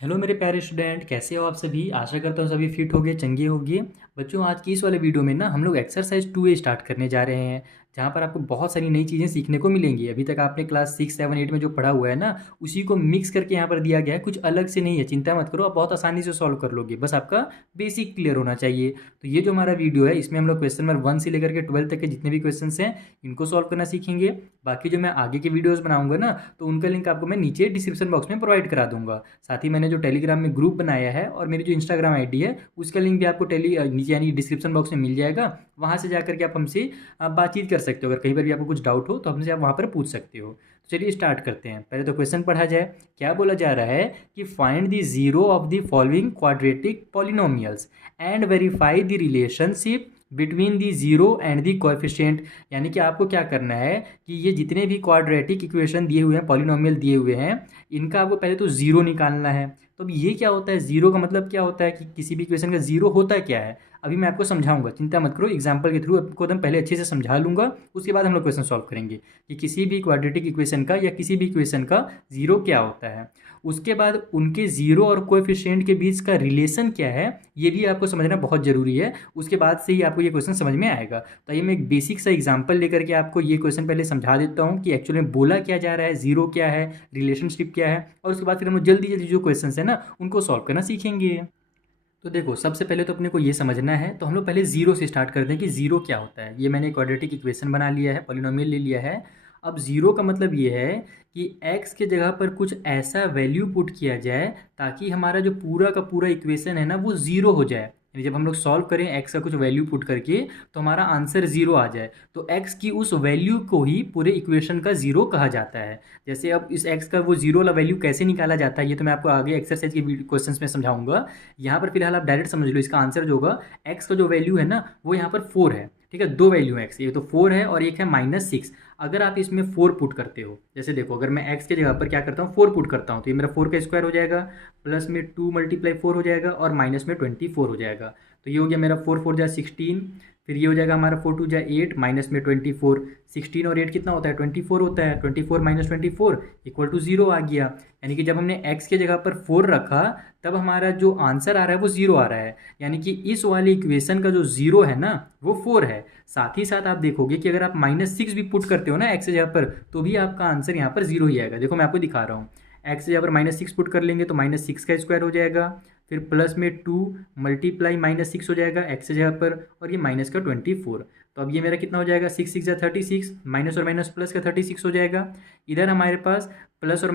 Hello मेरे प्यारे student, कैसे हो आप सभी। आशा करता हूँ सभी फिट होगे, चंगे होगे। बच्चों, आज की इस वाले वीडियो में ना हम लोग एक्सरसाइज 2A स्टार्ट करने जा रहे हैं, जहाँ पर आपको बहुत सारी नई चीज़ें सीखने को मिलेंगी। अभी तक आपने क्लास 6, 7, 8 में जो पढ़ा हुआ है ना, उसी को मिक्स करके यहाँ पर दिया गया है। कुछ अलग से नहीं है, चिंता मत करो, आप बहुत आसानी से सॉल्व कर लोगे। बस आपका बेसिक क्लियर होना चाहिए। तो ये जो हमारा वीडियो है, इसमें हम लोग क्वेश्चन नंबर 1 से लेकर के 12 तक के जितने भी क्वेश्चन हैं, इनको सॉल्व करना सीखेंगे। बाकी जो मैं आगे के वीडियोज़ बनाऊंगा ना, तो उनका लिंक आपको मैं नीचे डिस्क्रिप्शन बॉक्स में प्रोवाइड करा दूंगा। साथ ही मैंने जो टेलीग्राम में ग्रुप बनाया है और मेरी जो इंस्टाग्राम आईडी है, उसका लिंक भी आपको नीचे यानी डिस्क्रिप्शन बॉक्स में मिल जाएगा। वहाँ से जाकर के आप हमसे बातचीत कर सकते हो। अगर कहीं पर भी आपको कुछ डाउट हो तो हमसे आप वहाँ पर पूछ सकते हो। तो चलिए स्टार्ट करते हैं। पहले तो क्वेश्चन पढ़ा जाए। क्या बोला जा रहा है कि find the zero of the following quadratic polynomials and verify the relationship between the zero and the coefficient. यानी कि आपको क्या करना है कि ये जितने भी क्वाड्रेटिक इक्वेशन दिए हुए हैं, पॉलिनोमियल दिए हुए हैं, इनका आपको पहले तो ज़ीरो निकालना है। तो अब ये क्या होता है, ज़ीरो का मतलब क्या होता है कि किसी भी इक्वेशन का ज़ीरो होता है क्या है, अभी मैं आपको समझाऊंगा। चिंता मत करो, एग्जाम्पल के थ्रू आपको एकदम पहले अच्छे से समझा लूँगा, उसके बाद हम लोग क्वेश्चन सॉल्व करेंगे कि किसी भी क्वाड्रेटिक इक्वेशन का या किसी भी इक्वेशन का ज़ीरो क्या होता है। उसके बाद उनके ज़ीरो और कोएफिशिएंट के बीच का रिलेशन क्या है, ये भी आपको समझना बहुत ज़रूरी है। उसके बाद से ही आपको ये क्वेश्चन समझ में आएगा। तो आइए मैं एक बेसिक सा एग्जांपल लेकर के आपको ये क्वेश्चन पहले समझा देता हूँ कि एक्चुअली में बोला क्या जा रहा है, जीरो क्या है, रिलेशनशिप क्या है, और उसके बाद फिर हम जल्दी जल्दी जो क्वेश्चन है ना, उनको सॉल्व करना सीखेंगे। तो देखो, सबसे पहले तो अपने को ये समझना है, तो हम लोग पहले जीरो से स्टार्ट करते हैं कि जीरो क्या होता है। ये मैंने क्वाड्रेटिक इक्वेशन बना लिया है, पॉलिनोमियल ले लिया है। अब जीरो का मतलब ये है कि x के जगह पर कुछ ऐसा वैल्यू पुट किया जाए ताकि हमारा जो पूरा का पूरा इक्वेशन है ना, वो ज़ीरो हो जाए। यानी जब हम लोग सॉल्व करें x का कुछ वैल्यू पुट करके, तो हमारा आंसर ज़ीरो आ जाए। तो x की उस वैल्यू को ही पूरे इक्वेशन का ज़ीरो कहा जाता है। जैसे अब इस x का वो ज़ीरो वाला वैल्यू कैसे निकाला जाता है, ये तो मैं आपको आगे एक्सरसाइज के क्वेश्चन में समझाऊंगा। यहाँ पर फिलहाल आप डायरेक्ट समझ लो, इसका आंसर जो होगा, x का जो वैल्यू है ना, वो यहाँ पर 4 है। ठीक है, दो वैल्यू है x, ये तो 4 है और एक है -6। अगर आप इसमें 4 पुट करते हो, जैसे देखो, अगर मैं x के जगह पर क्या करता हूँ, 4 पुट करता हूँ, तो ये मेरा 4 का स्क्वायर हो जाएगा, प्लस में 2 × 4 हो जाएगा, और माइनस में 24 हो जाएगा। तो ये हो गया मेरा 4 4 जा 16। फिर ये हो जाएगा हमारा 4 2 जा 8, माइनस में 24। 16 और 8 कितना होता है, 24 होता है। 24 - 24 = 0 आ गया। यानी कि जब हमने x के जगह पर 4 रखा, तब हमारा जो आंसर आ रहा है वो 0 आ रहा है। यानी कि इस वाली इक्वेशन का जो 0 है ना, वो 4 है। साथ ही साथ आप देखोगे कि अगर आप -6 भी पुट करते हो ना x की जगह पर, तो भी आपका आंसर यहाँ पर 0 ही आएगा। देखो मैं आपको दिखा रहा हूँ, x की जगह पर -6 पुट कर लेंगे तो -6 का स्क्वायर हो जाएगा, फिर प्लस में 2 मल्टीप्लाई -6 हो जाएगा x की जगह पर, और ये माइनस का 24। तो अब ये मेरा कितना हो जाएगा, 6 6 जा 36, माइनस और माइनस प्लस का 36 हो जाएगा। इधर हमारे पास प्लस और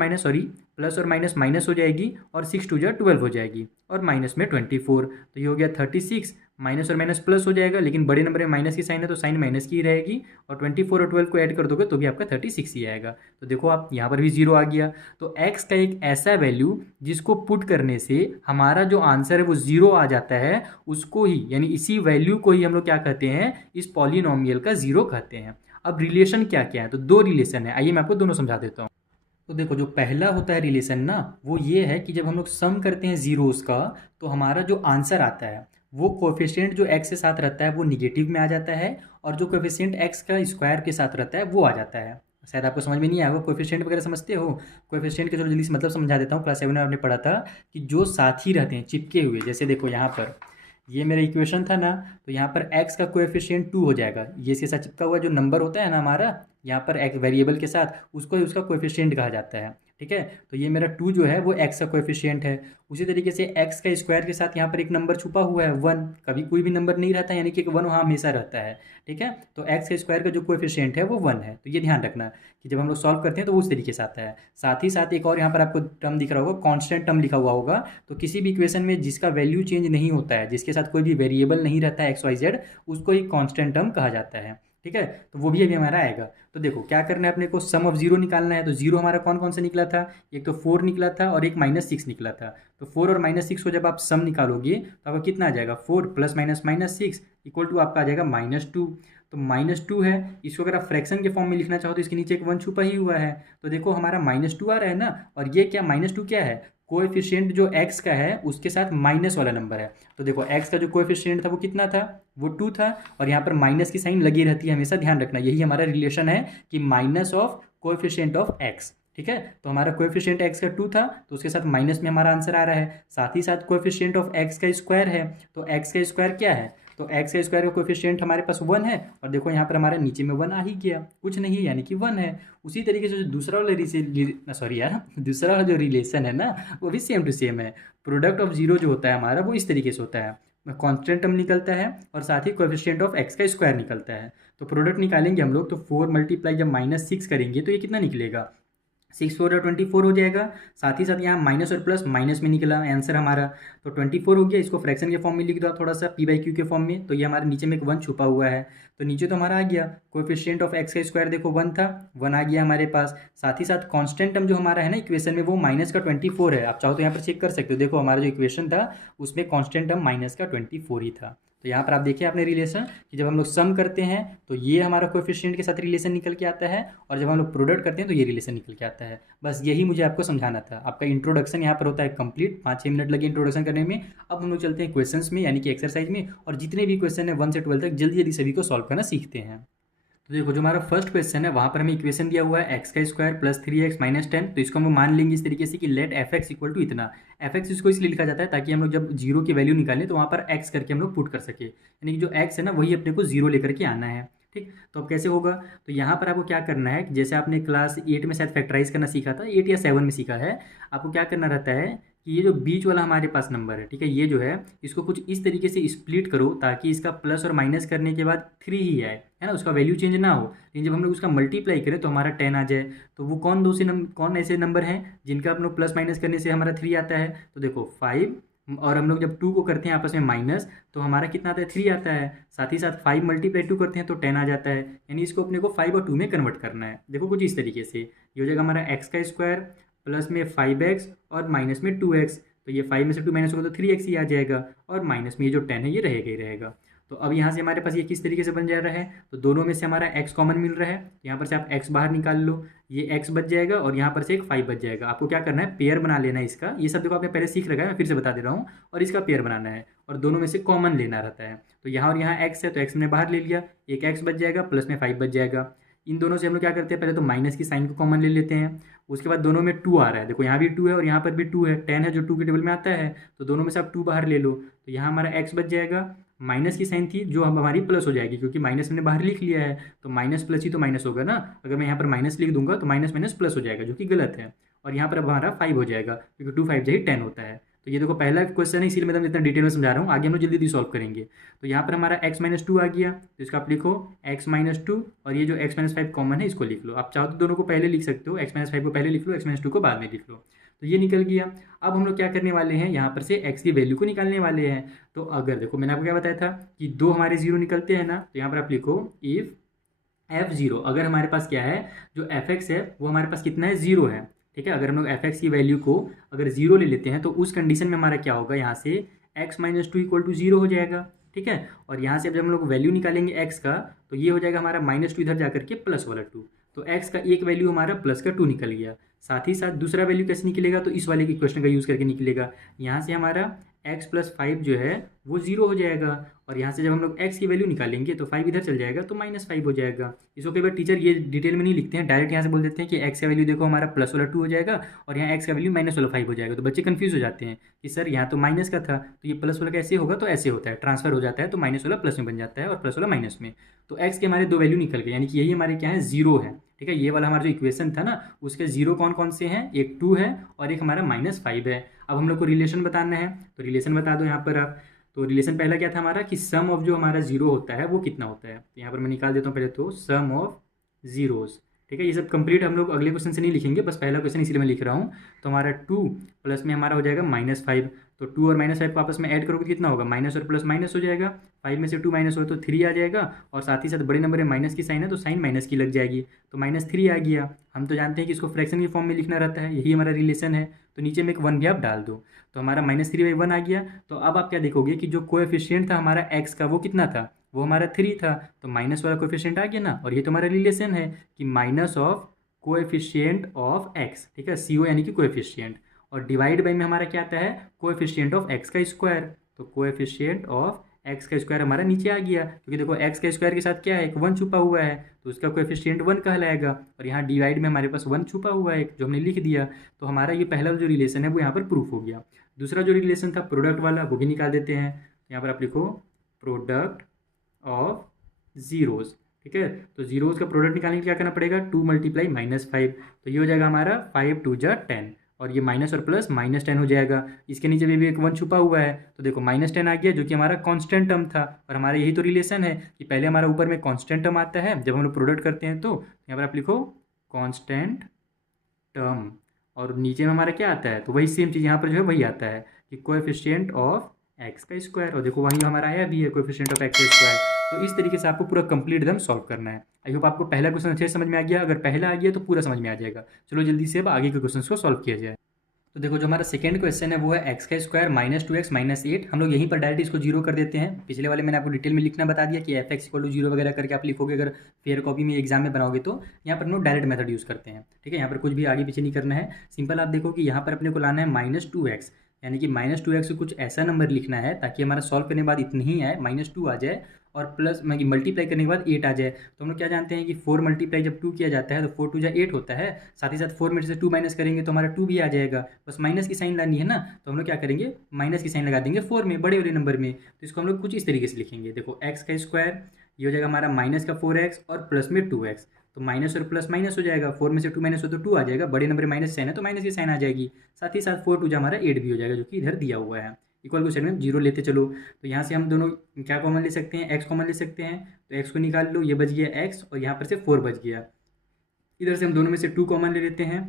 माइनस माइनस हो जाएगी, और 6 2 जा 12 हो जाएगी, और माइनस में 24। तो ये हो गया 36, माइनस और माइनस प्लस हो जाएगा, लेकिन बड़े नंबर में माइनस की साइन है तो साइन माइनस की ही रहेगी, और 24 और 12 को ऐड कर दोगे तो भी आपका 36 ही आएगा। तो देखो आप यहाँ पर भी 0 आ गया। तो x का एक ऐसा वैल्यू जिसको पुट करने से हमारा जो आंसर है वो 0 आ जाता है, उसको ही, यानी इसी वैल्यू को ही हम लोग क्या कहते हैं, इस पॉलिनोमियल का 0 कहते हैं। अब रिलेशन क्या क्या है, तो दो रिलेशन है, आइए मैं आपको दोनों समझा देता हूँ। तो देखो, जो पहला होता है रिलेशन ना, वो ये है कि जब हम लोग सम करते हैं ज़ीरोज़ का, तो हमारा जो आंसर आता है वो कोएफिशिएंट जो x के साथ रहता है वो निगेटिव में आ जाता है, और जो कोएफिशिएंट x का स्क्वायर के साथ रहता है वो आ जाता है। शायद आपको समझ में नहीं आएगा, कोएफिशिएंट वगैरह समझते हो। कोएफिशिएंट के चलो जल्दी से मतलब समझा देता हूँ। क्लास 7 में आपने पढ़ा था कि जो साथ ही रहते हैं, चिपके हुए, जैसे देखो यहाँ पर ये मेरा इक्वेशन था ना, तो यहाँ पर x का कोएफिशिएंट 2 हो जाएगा। ये इसके साथ चिपका हुआ जो नंबर होता है ना हमारा, यहाँ पर एक वेरिएबल के साथ, उसको ही उसका कोएफिशिएंट कहा जाता है। ठीक है, तो ये मेरा 2 जो है वो x का कोएफिशिएंट है। उसी तरीके से x का स्क्वायर के साथ यहाँ पर एक नंबर छुपा हुआ है 1। कभी कोई भी नंबर नहीं रहता, यानी कि एक 1 वहाँ हमेशा रहता है। ठीक है, तो x के स्क्वायर का जो कोएफिशिएंट है वो 1 है। तो ये ध्यान रखना कि जब हम लोग सॉल्व करते हैं तो वो उस तरीके से आता है। साथ ही साथ एक और यहाँ पर आपको टर्म दिख रहा होगा, कांस्टेंट टर्म लिखा हुआ होगा। तो किसी भी इक्वेशन में जिसका वैल्यू चेंज नहीं होता है, जिसके साथ कोई भी वेरिएबल नहीं रहता है एक्स वाई जेड, उसको ही कांस्टेंट टर्म कहा जाता है। ठीक है, तो वो भी अभी हमारा आएगा। तो देखो क्या करना है, अपने को सम ऑफ जीरो निकालना है। तो जीरो हमारा कौन कौन सा निकला था, एक तो 4 निकला था और एक -6 निकला था। तो 4 और -6 को जब आप सम निकालोगे तो आपका कितना आ जाएगा, 4 + -6 इक्वल टू आपका आ जाएगा -2। तो -2 है, इसको अगर आप फ्रैक्शन के फॉर्म में लिखना चाहो तो इसके नीचे एक 1 छुपा ही हुआ है। तो देखो हमारा -2 आ रहा है ना, और ये क्या -2 क्या है, कोएफिशिएंट जो x का है उसके साथ माइनस वाला नंबर है। तो देखो x का जो कोएफिशिएंट था वो कितना था, वो 2 था, और यहाँ पर माइनस की साइन लगी रहती है, हमेशा ध्यान रखना। यही हमारा रिलेशन है कि minus of coefficient of x। ठीक है। तो हमारा कोएफिशिएंट एक्स का 2 था, तो उसके साथ माइनस में हमारा आंसर आ रहा है। साथ ही साथ कोएफिशिएंट ऑफ एक्स का स्क्वायर है, तो एक्स का स्क्वायर क्या है, तो एक्स का स्क्वायर का कोएफिशिएंट हमारे पास 1 है, और देखो यहाँ पर हमारे नीचे में 1 आ ही गया, कुछ नहीं है यानी कि 1 है। उसी तरीके से जो दूसरा वाला सॉरी यार दूसरा वाला जो रिलेशन है ना, वो भी सेम टू सेम है। प्रोडक्ट ऑफ जीरो जो होता है हमारा, वो इस तरीके से होता है, कांस्टेंट टर्म निकलता है और साथ ही कोएफिशिएंट ऑफ एक्स का स्क्वायर निकलता है। तो प्रोडक्ट निकालेंगे हम लोग, तो 4 मल्टीप्लाई जब -6 करेंगे तो ये कितना निकलेगा, 6 4 24 हो जाएगा। साथ ही साथ यहाँ माइनस और प्लस माइनस में निकला आंसर हमारा, तो 24 हो गया। इसको फ्रैक्शन के फॉर्म में लिख दो आप थोड़ा सा, p/q के फॉर्म में, तो ये हमारे नीचे में एक 1 छुपा हुआ है, तो नीचे तो हमारा आ गया। कोएफिशिएंट ऑफ एक्स का स्क्वायर देखो 1 था, 1 आ गया हमारे पास। साथ ही साथ कांस्टेंट टर्म जो हमारा है ना इक्वेशन में, वो -24 है। आप चाहो तो यहाँ पर चेक कर सकते हो, देखो हमारा जो इक्वेशन था उसमें कांस्टेंट टर्म -24 ही था। तो यहाँ पर आप देखिए आपने रिलेशन कि जब हम लोग सम करते हैं तो ये हमारा कोएफिशिएंट के साथ रिलेशन निकल के आता है, और जब हम लोग प्रोडक्ट करते हैं तो ये रिलेशन निकल के आता है। बस यही मुझे आपको समझाना था। आपका इंट्रोडक्शन यहाँ पर होता है कंप्लीट, 5-6 मिनट लगे इंट्रोडक्शन करने में। अब हम लोग चलते हैं क्वेश्चंस में, यानी कि एक्सरसाइज में, और जितने भी क्वेश्चन है 1 से 12 तक जल्दी जल्दी सभी को सॉल्व करना सीखते हैं। तो देखो जो हमारा फर्स्ट क्वेश्चन है, वहाँ पर हमें इक्वेशन दिया हुआ है एक्स का स्क्वायर प्लस 3x माइनस 10। तो इसको हम मान लेंगे इस तरीके से कि let F X equal to इतना। एफ एक्स इसको इसलिए लिखा जाता है ताकि हम लोग जब जीरो की वैल्यू निकालें तो वहाँ पर एक्स करके हम लोग पुट कर सके, यानी कि जो एक्स है ना वही अपने को जीरो लेकर के आना है। ठीक, तो अब कैसे होगा, तो यहाँ पर आपको क्या करना है कि जैसे आपने क्लास 8 में शायद फैक्टराइज करना सीखा था, 8 या 7 में सीखा है, आपको क्या करना रहता है कि ये जो बीच वाला हमारे पास नंबर है, ठीक है, ये जो है इसको कुछ इस तरीके से स्प्लिट करो ताकि इसका प्लस और माइनस करने के बाद 3 ही आए, है ना, उसका वैल्यू चेंज ना हो। लेकिन जब हम लोग उसका मल्टीप्लाई करें तो हमारा 10 आ जाए। तो वो कौन ऐसे नंबर हैं जिनका हम लोग प्लस माइनस करने से हमारा 3 आता है, तो देखो 5, और हम लोग जब 2 को करते हैं आपस में माइनस तो हमारा कितना आता है, 3 आता है। साथ ही साथ 5 मल्टीप्लाई 2 करते हैं तो 10 आ जाता है, यानी इसको अपने को 5 और 2 में कन्वर्ट करना है। देखो कुछ इस तरीके से ये हो जाएगा हमारा एक्स का स्क्वायर प्लस में 5x और माइनस में 2x। तो ये 5 में से 2 माइनस होगा तो 3x ही आ जाएगा, और माइनस में ये जो 10 है ये रहेगा ही रहेगा। तो अब यहाँ से हमारे पास ये किस तरीके से बन जा रहा है, तो दोनों में से हमारा x कॉमन मिल रहा है, तो यहाँ पर से आप x बाहर निकाल लो, ये x बच जाएगा और यहाँ पर से एक 5 बच जाएगा। आपको क्या करना है, पेयर बना लेना है इसका। ये सब देखो आपने पहले सीख रखा है, मैं फिर से बता दे रहा हूँ, और इसका पेयर बनाना है और दोनों में से कॉमन लेना रहता है। तो यहाँ और यहाँ x है तो x मैंने बाहर ले लिया, एक x बच जाएगा प्लस में 5 बच जाएगा। इन दोनों से हम लोग क्या करते हैं, पहले तो माइनस की साइन को कॉमन ले लेते हैं, उसके बाद दोनों में 2 आ रहा है, देखो यहाँ भी 2 है और यहाँ पर भी 2 है, 10 है जो 2 के टेबल में आता है, तो दोनों में से आप 2 बाहर ले लो, तो यहाँ हमारा x बच जाएगा। माइनस की साइन थी जो हम हमारी प्लस हो जाएगी, क्योंकि माइनस हमने बाहर लिख लिया है, तो माइनस प्लस ही तो माइनस होगा ना। अगर मैं यहाँ पर माइनस लिख दूंगा तो माइनस माइनस प्लस हो जाएगा, जो कि गलत है, और यहाँ पर अब हमारा 5 हो जाएगा, क्योंकि 2 5 जो 10 होता है। तो ये देखो पहला क्वेश्चन है, इसीलिए मैं इतना डिटेल में समझा रहा हूँ, आगे हम लोग जल्दी जल्दी सॉल्व करेंगे। तो यहाँ पर हमारा x-2 आ गया, तो इसका आप लिखो x-2, और ये जो x-5 कॉमन है इसको लिख लो। आप चाहो तो दोनों को पहले लिख सकते हो, x-5 को पहले लिख लो, x-2 को बाद में लिख लो। तो ये निकल गया। अब हम लोग क्या करने वाले हैं, यहाँ पर से x की वैल्यू को निकालने वाले हैं। तो अगर देखो मैंने आपको क्या बताया था कि 2 हमारे 0 निकलते हैं ना, तो यहाँ पर आप लिखो इफ़ f0, अगर हमारे पास क्या है, जो fx है वो हमारे पास कितना है, 0 है। ठीक है, अगर हम लोग fx की वैल्यू को अगर 0 ले लेते हैं तो उस कंडीशन में हमारा क्या होगा, यहाँ से x-2 इक्वल टू 0 हो जाएगा। ठीक है, और यहाँ से जब हम लोग वैल्यू निकालेंगे x का, तो ये हो जाएगा हमारा -2 इधर जा करके प्लस वाला 2, तो x का एक वैल्यू हमारा प्लस का 2 निकल गया। साथ ही साथ दूसरा वैल्यू कैसे निकलेगा, तो इस वाले की क्वेश्चन का यूज़ करके निकलेगा। यहाँ से हमारा x + 5 जो है वो 0 हो जाएगा, और यहाँ से जब हम लोग x की वैल्यू निकालेंगे तो 5 इधर चल जाएगा तो -5 हो जाएगा। इसको कई बार टीचर ये डिटेल में नहीं लिखते हैं, डायरेक्ट यहाँ से बोल देते हैं कि x का वैल्यू देखो हमारा प्लस वाला 2 हो जाएगा और यहाँ x का वैल्यू माइनस वाला 5 हो जाएगा। तो बच्चे कन्फ्यूज हो जाते हैं कि सर यहाँ तो माइनस का था, तो ये प्लस वाला कैसे होगा, तो ऐसे होता है, ट्रांसफर हो जाता है, तो माइनस वाला प्लस में बन जाता है और प्लस वाला माइनस में। तो x के हमारे 2 वैल्यू निकल गए, यानी कि यही हमारे क्या है, 0 है। ठीक है, ये वाला हमारा जो इक्वेशन था ना उसके 0 कौन कौन से हैं, एक 2 है और एक हमारा -5 है। अब हम लोग को रिलेशन बताना है, तो रिलेशन बता दो यहाँ पर आप। तो रिलेशन पहला क्या था हमारा कि सम ऑफ जो हमारा 0 होता है वो कितना होता है, तो यहाँ पर मैं निकाल देता हूँ पहले तो सम ऑफ जीरोज़। ठीक है, ये सब कंप्लीट हम लोग अगले क्वेश्चन से नहीं लिखेंगे, बस पहला क्वेश्चन इसलिए मैं लिख रहा हूँ। तो हमारा 2 प्लस में हमारा हो जाएगा -5, तो 2 और -5 को आपस में ऐड करोगे कितना होगा, माइनस और प्लस माइनस हो जाएगा, 5 में से 2 माइनस हो तो 3 आ जाएगा, और साथ ही साथ बड़े नंबर में माइनस की साइन है तो साइन माइनस की लग जाएगी, तो -3 आ गया। हम तो जानते हैं कि इसको फ्रैक्शन की फॉर्म में लिखना रहता है, यही हमारा रिलेशन है, तो नीचे में एक 1 भी आप डाल दो, तो हमारा -3/1 आ गया। तो अब आप क्या देखोगे कि जो कोएफिशिएंट था हमारा x का वो कितना था, वो हमारा 3 था, तो माइनस वाला कोएफिशिएंट आ गया ना, और ये तो हमारा रिलेशन है कि minus of coefficient of x, ठीक है, CO यानी कि कोएफिशिएंट, और डिवाइड बाई में हमारा क्या आता है, कोएफिशिएंट ऑफ x का स्क्वायर, तो कोएफिशिएंट ऑफ एक्स का स्क्वायर हमारा नीचे आ गया, क्योंकि देखो एक्स का स्क्वायर के साथ क्या है, एक 1 छुपा हुआ है, तो उसका कोएफिशिएंट 1 कहलाएगा। और यहाँ डिवाइड में हमारे पास 1 छुपा हुआ है जो हमने लिख दिया। तो हमारा ये पहला जो रिलेशन है वो यहाँ पर प्रूफ हो गया। दूसरा जो रिलेशन था प्रोडक्ट वाला, वो भी निकाल देते हैं। यहाँ पर आप लिखो प्रोडक्ट ऑफ जीरोज़। ठीक है, तो जीरोज़ का प्रोडक्ट निकालने के लिए क्या करना पड़ेगा, 2 × -5, तो ये हो जाएगा हमारा 5 2 जा 10, और ये माइनस और प्लस -10 हो जाएगा। इसके नीचे भी एक 1 छुपा हुआ है, तो देखो -10 आ गया जो कि हमारा कांस्टेंट टर्म था। और हमारा यही तो रिलेशन है कि पहले हमारा ऊपर में कांस्टेंट टर्म आता है जब हम लोग प्रोडक्ट करते हैं, तो यहाँ पर आप लिखो कांस्टेंट टर्म, और नीचे में हमारा क्या आता है, तो वही सेम चीज़ यहाँ पर जो है वही आता है कि कोएफिशिएंट ऑफ एक्स का स्क्वायर, और देखो वही हमारा आया भी है कोएफिशिएंट ऑफ एक्स का स्क्वायर। तो इस तरीके से आपको पूरा कंप्लीट एकदम सॉल्व करना है। आई होप आपको पहला क्वेश्चन अच्छे से समझ में आ गया। अगर पहला आ गया तो पूरा समझ में आ जाएगा। चलो जल्दी से अब आगे के क्वेश्चन को सॉल्व किया जाए। तो देखो जो हमारा सेकंड क्वेश्चन है वो है एक्स का स्क्वायर -2x -8। हम लोग यहीं पर डायरेक्ट इसको जीरो कर देते हैं। पिछले वाले मैंने आपको डिटेल में लिखना बता दिया कि F X equal to zero वगैरह करके आप लिखोगे, अगर फेयर कॉपी में एग्जाम में बनाओगे तो। यहाँ पर हम लोग डायरेक्ट मेथड यूज़ करते हैं। ठीक है, यहाँ पर कुछ भी आगे पीछे नहीं करना है, सिंपल आप देखो कि यहाँ पर अपने को लाना है -2x, यानी कि -2x से कुछ ऐसा नंबर लिखना है ताकि हमारा सॉल्व करने के बाद इतनी ही आए, -2 आ जाए, और प्लस मल्टीप्लाई करने के बाद 8 आ जाए। तो हम लोग क्या जानते हैं कि 4 मल्टीप्लाई जब 2 किया जाता है तो 4 2 जा 8 होता है। साथ ही साथ 4 में से 2 माइनस करेंगे तो हमारा 2 भी आ जाएगा, बस माइनस की साइन लानी है ना, तो हम लोग क्या करेंगे, माइनस की साइन लगा देंगे 4 में, बड़े वाले नंबर में। तो इसको हम लोग कुछ इस तरीके से लिखेंगे, देखो एक्स का स्क्वायर ये हो जाएगा हमारा माइनस का 4x और प्लस में 2x, तो माइनस और प्लस माइनस हो जाएगा, 4 में से 2 माइनस हो तो 2 आ जाएगा, बड़े नंबर में माइनस साइन है तो माइनस की साइन आ जाएगी। साथ ही साथ 4 2 जा हमारा 8 भी हो जाएगा जो कि इधर दिया हुआ है। इक्वल को साइड में जीरो लेते चलो, तो यहाँ से हम दोनों क्या कॉमन ले सकते हैं, एक्स कॉमन ले सकते हैं, तो एक्स को निकाल लो, ये बच गया एक्स, और यहाँ पर से 4 बच गया। इधर से हम दोनों में से 2 कॉमन ले लेते हैं,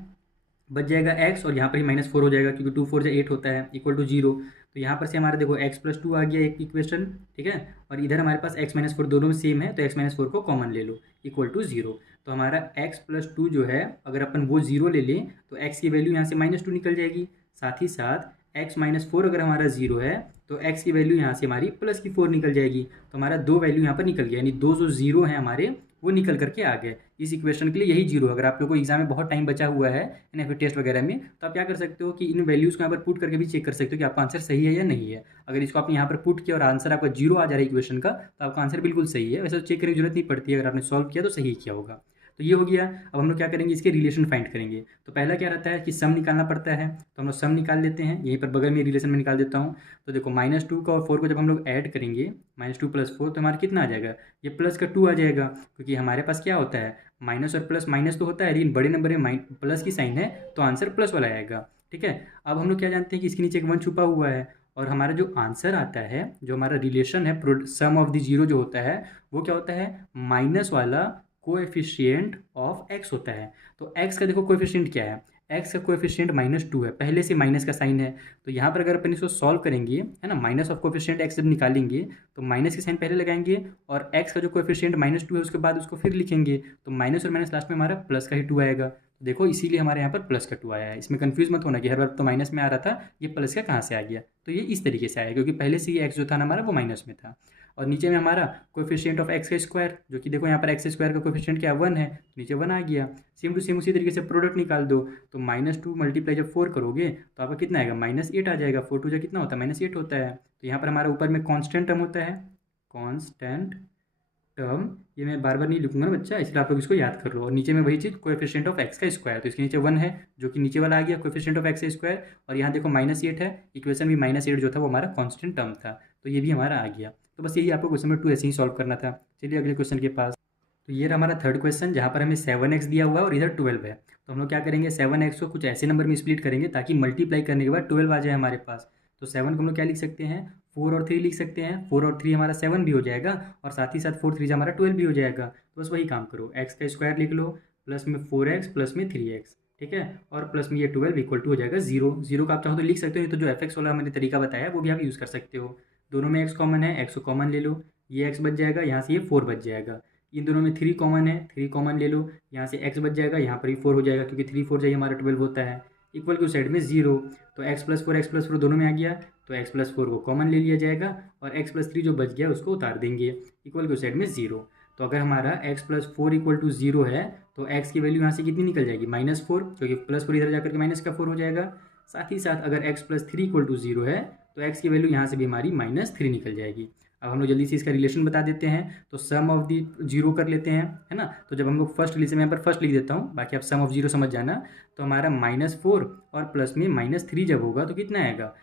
बच जाएगा एक्स, और यहाँ पर ही -4 हो जाएगा क्योंकि 2 4 जा 8 होता है, इक्वल टू 0। तो यहाँ पर से हमारा देखो x + 2 आ गया एक इक्वेशन। ठीक है, और इधर हमारे पास x - 4 दोनों में सेम है, तो x - 4 को कॉमन ले लो, इक्वल टू 0। तो हमारा x + 2 जो है, अगर अपन वो 0 ले लें तो x की वैल्यू यहाँ से -2 निकल जाएगी। साथ ही साथ x - 4 अगर हमारा 0 है तो x की वैल्यू यहाँ से हमारी +4 निकल जाएगी। तो हमारा 2 वैल्यू यहाँ पर निकल गया, यानी 2 जो 0 हैं हमारे वो निकल करके आ गए। इस इक्वेशन के लिए यही 0। अगर आप लोगों को एग्जाम में बहुत टाइम बचा हुआ है या फिर टेस्ट वगैरह में, तो आप क्या कर सकते हो कि इन वैल्यूज़ को यहाँ पर पुट करके भी चेक कर सकते हो कि आपका आंसर सही है या नहीं है। अगर इसको आपने यहाँ पर पुट किया और आंसर आपका 0 आ जा रहा है इक्वेशन का, तो आपका आंसर बिल्कुल सही है। वैसे तो चेक करने की जरूरत नहीं पड़ती है, अगर आपने सॉल्व किया तो सही किया होगा। तो ये हो गया। अब हम लोग क्या करेंगे, इसके रिलेशन फाइंड करेंगे। तो पहला क्या रहता है कि सम निकालना पड़ता है, तो हम लोग सम निकाल लेते हैं। यहीं पर बगल में रिलेशन में निकाल देता हूँ। तो देखो -2 का और 4 को जब हम लोग ऐड करेंगे, -2 + 4, तो हमारा कितना आ जाएगा, ये प्लस का 2 आ जाएगा, क्योंकि हमारे पास क्या होता है, माइनस और प्लस माइनस तो होता है, लेकिन बड़े नंबर में प्लस की साइन है तो आंसर प्लस वाला आएगा। ठीक है, अब हम लोग क्या जानते हैं कि इसके नीचे एक 1 छुपा हुआ है, और हमारा जो आंसर आता है, जो हमारा रिलेशन है सम ऑफ द जीरो जो होता है, वो क्या होता है, माइनस वाला कोएफिशिएंट ऑफ एक्स होता है। तो एक्स का देखो कोएफिशिएंट क्या है, एक्स का कोएफिशिएंट -2 है, पहले से माइनस का साइन है। तो यहाँ पर अगर अपन इसको सॉल्व करेंगे, है ना, माइनस ऑफ कोएफिशिएंट एक्स जब निकालेंगे तो माइनस की साइन पहले लगाएंगे, और एक्स का जो कोएफिशिएंट -2 है उसके बाद उसको फिर लिखेंगे, तो माइनस और माइनस लास्ट में हमारा प्लस का ही 2 आएगा। तो देखो इसीलिए हमारे यहाँ पर प्लस का 2 आया है। इसमें कंफ्यूज मत होना कि हर बार तो माइनस में आ रहा था, ये प्लस का कहाँ से आ गया। तो ये इस तरीके से आया क्योंकि पहले से ये एक्स जो था ना हमारा वो माइनस में था। और नीचे में हमारा कोएफिशिएंट ऑफ एक्स का स्क्वायर, जो कि देखो यहाँ पर एक्स स्क्वायर का कोएफिशिएंट क्या 1 है, नीचे 1 आ गया। सेम टू सेम उसी तरीके से प्रोडक्ट निकाल दो, तो -2 मल्टीप्लाई जब 4 करोगे तो आपका कितना आएगा, -8 आ जाएगा। 4 2 जा कितना होता है, -8 होता है। तो यहाँ पर हमारा ऊपर में कांस्टेंट टर्म होता है, कांस्टेंट टर्म, ये मैं बार बार नहीं लिखूंगा ना बच्चा, इसलिए आप लोग इसको याद कर लो। और नीचे में वही चीज़ कोएफिशिएंट ऑफ एक्स का स्क्वायर, तो इसके नीचे 1 है जो कि नीचे वाला आ गया कोएफिशिएंट ऑफ एक्स का स्क्वायर, और यहाँ देखो -8 है, इक्वेशन भी -8 जो था वो हमारा कांस्टेंट टर्म था, तो ये भी हमारा आ गया। तो बस यही आपको क्वेश्चन नंबर 2 ऐसे ही सॉल्व करना था। चलिए अगले क्वेश्चन के पास। तो ये रहा हमारा थर्ड क्वेश्चन, जहाँ पर हमें 7x दिया हुआ है और इधर 12 है। तो हम लोग क्या करेंगे, 7x को कुछ ऐसे नंबर में स्प्लिट करेंगे ताकि मल्टीप्लाई करने के बाद 12 आ जाए हमारे पास। तो 7 को हम लोग क्या लिख सकते हैं, 4 और 3 लिख सकते हैं। 4 और 3 हमारा 7 भी हो जाएगा, और साथ ही साथ 4 3 हमारा 12 भी हो जाएगा। तो बस वही काम करो, एक्स का स्क्वायर लिख लो, प्लस में 4x प्लस में 3x, ठीक है, और प्लस में ये 12 इक्वल टू हो जाएगा 0। 0 का आप चाहो तो लिख सकते हो, ये तो जो fx वाला मैंने तरीका बताया वो भी आप यूज़ कर सकते हो। दोनों में x कॉमन है, x को कॉमन ले लो, ये x बच जाएगा, यहाँ से ये 4 बच जाएगा। इन दोनों में 3 कॉमन है, 3 कॉमन ले लो, यहाँ से x बच जाएगा, यहाँ पर ही 4 हो जाएगा क्योंकि 3 4 जाइए हमारा 12 होता है। इक्वल की साइड में 0, तो x + 4 दोनों में आ गया, तो x + 4 को कॉमन ले लिया जाएगा, और x + 3 जो बच गया उसको उतार देंगे, इक्वल की साइड में 0। तो अगर हमारा x + 4 = 0 है तो x की वैल्यू यहाँ से कितनी निकल जाएगी, -4, क्योंकि +4 इधर जाकर के -4 हो जाएगा। साथ ही साथ अगर x + 3 = 0 है तो x की वैल्यू यहाँ से भी हमारी -3 निकल जाएगी। अब हम लोग जल्दी से इसका रिलेशन बता देते हैं। तो सम ऑफ दी जीरो कर लेते हैं, है ना। तो जब हम लोग फर्स्ट रिलेशन में यहाँ पर फर्स्ट लिख देता हूँ, बाकी आप सम ऑफ जीरो समझ जाना। तो हमारा -4 और प्लस में -3 जब होगा तो कितना आएगा,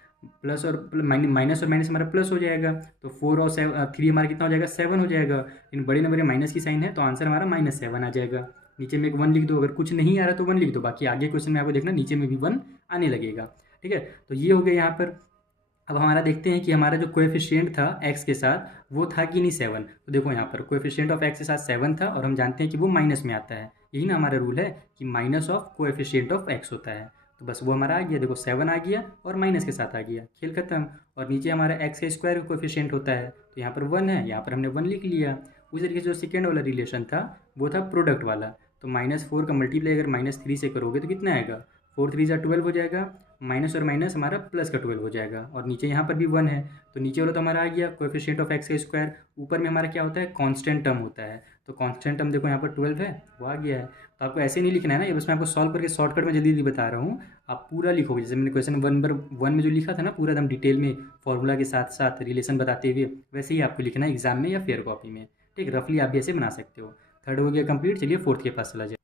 प्लस और माइनस और माइनस हमारा प्लस हो जाएगा। तो 4 और 3 हमारा कितना हो जाएगा, 7 हो जाएगा। इन बड़े नंबर में माइनस की साइन है तो आंसर हमारा -7 आ जाएगा। नीचे में एक 1 लिख दो, अगर कुछ नहीं आ रहा तो 1 लिख दो, बाकी आगे क्वेश्चन में आपको देखना नीचे में भी 1 आने लगेगा। ठीक है, तो ये हो गया यहाँ पर। अब हमारा देखते हैं कि हमारा जो कोएफिशिएंट था एक्स के साथ वो था कि नहीं 7। तो देखो यहाँ पर कोएफिशिएंट ऑफ एक्स के साथ 7 था और हम जानते हैं कि वो माइनस में आता है। यही ना हमारा रूल है कि minus of coefficient of x होता है। तो बस वो हमारा आ गया, देखो 7 आ गया और माइनस के साथ आ गया, खेल खत्म। और नीचे हमारा एक्स का स्क्वायर कोएफिशिएंट होता है, तो यहाँ पर 1 है, यहाँ पर हमने 1 लिख लिया। उसी तरीके से जो सेकेंड वाला रिलेशन था वो था प्रोडक्ट वाला। तो -4 का मल्टीप्लाई अगर -3 से करोगे तो कितना आएगा, 4 3 जा 12 हो जाएगा, माइनस और माइनस हमारा प्लस का 12 हो जाएगा। और नीचे यहाँ पर भी 1 है, तो नीचे वाला तो हमारा आ गया कोएफिशिएंट ऑफ एक्स का स्क्वायर। ऊपर में हमारा क्या होता है, कांस्टेंट टर्म होता है। तो कांस्टेंट टर्म देखो यहाँ पर 12 है, वो आ गया है। तो आपको ऐसे नहीं लिखना है ना, ये बस मैं आपको सॉल्व करके शॉर्टकट में जल्दी जल्दी बता रहा हूँ। आप पूरा लिखोगे, जैसे मैंने क्वेश्चन 1 में जो लिखा था ना, पूरा एकदम डिटेल में फॉर्मूला के साथ साथ रिलेशन बताते हुए, वैसे ही आपको लिखना है एग्जाम में या फेयर कॉपी में। ठीक, रफली आप भी ऐसे बना सकते हो। थर्ड हो गया कंप्लीट। चलिए फोर्थ के पास चला जाए।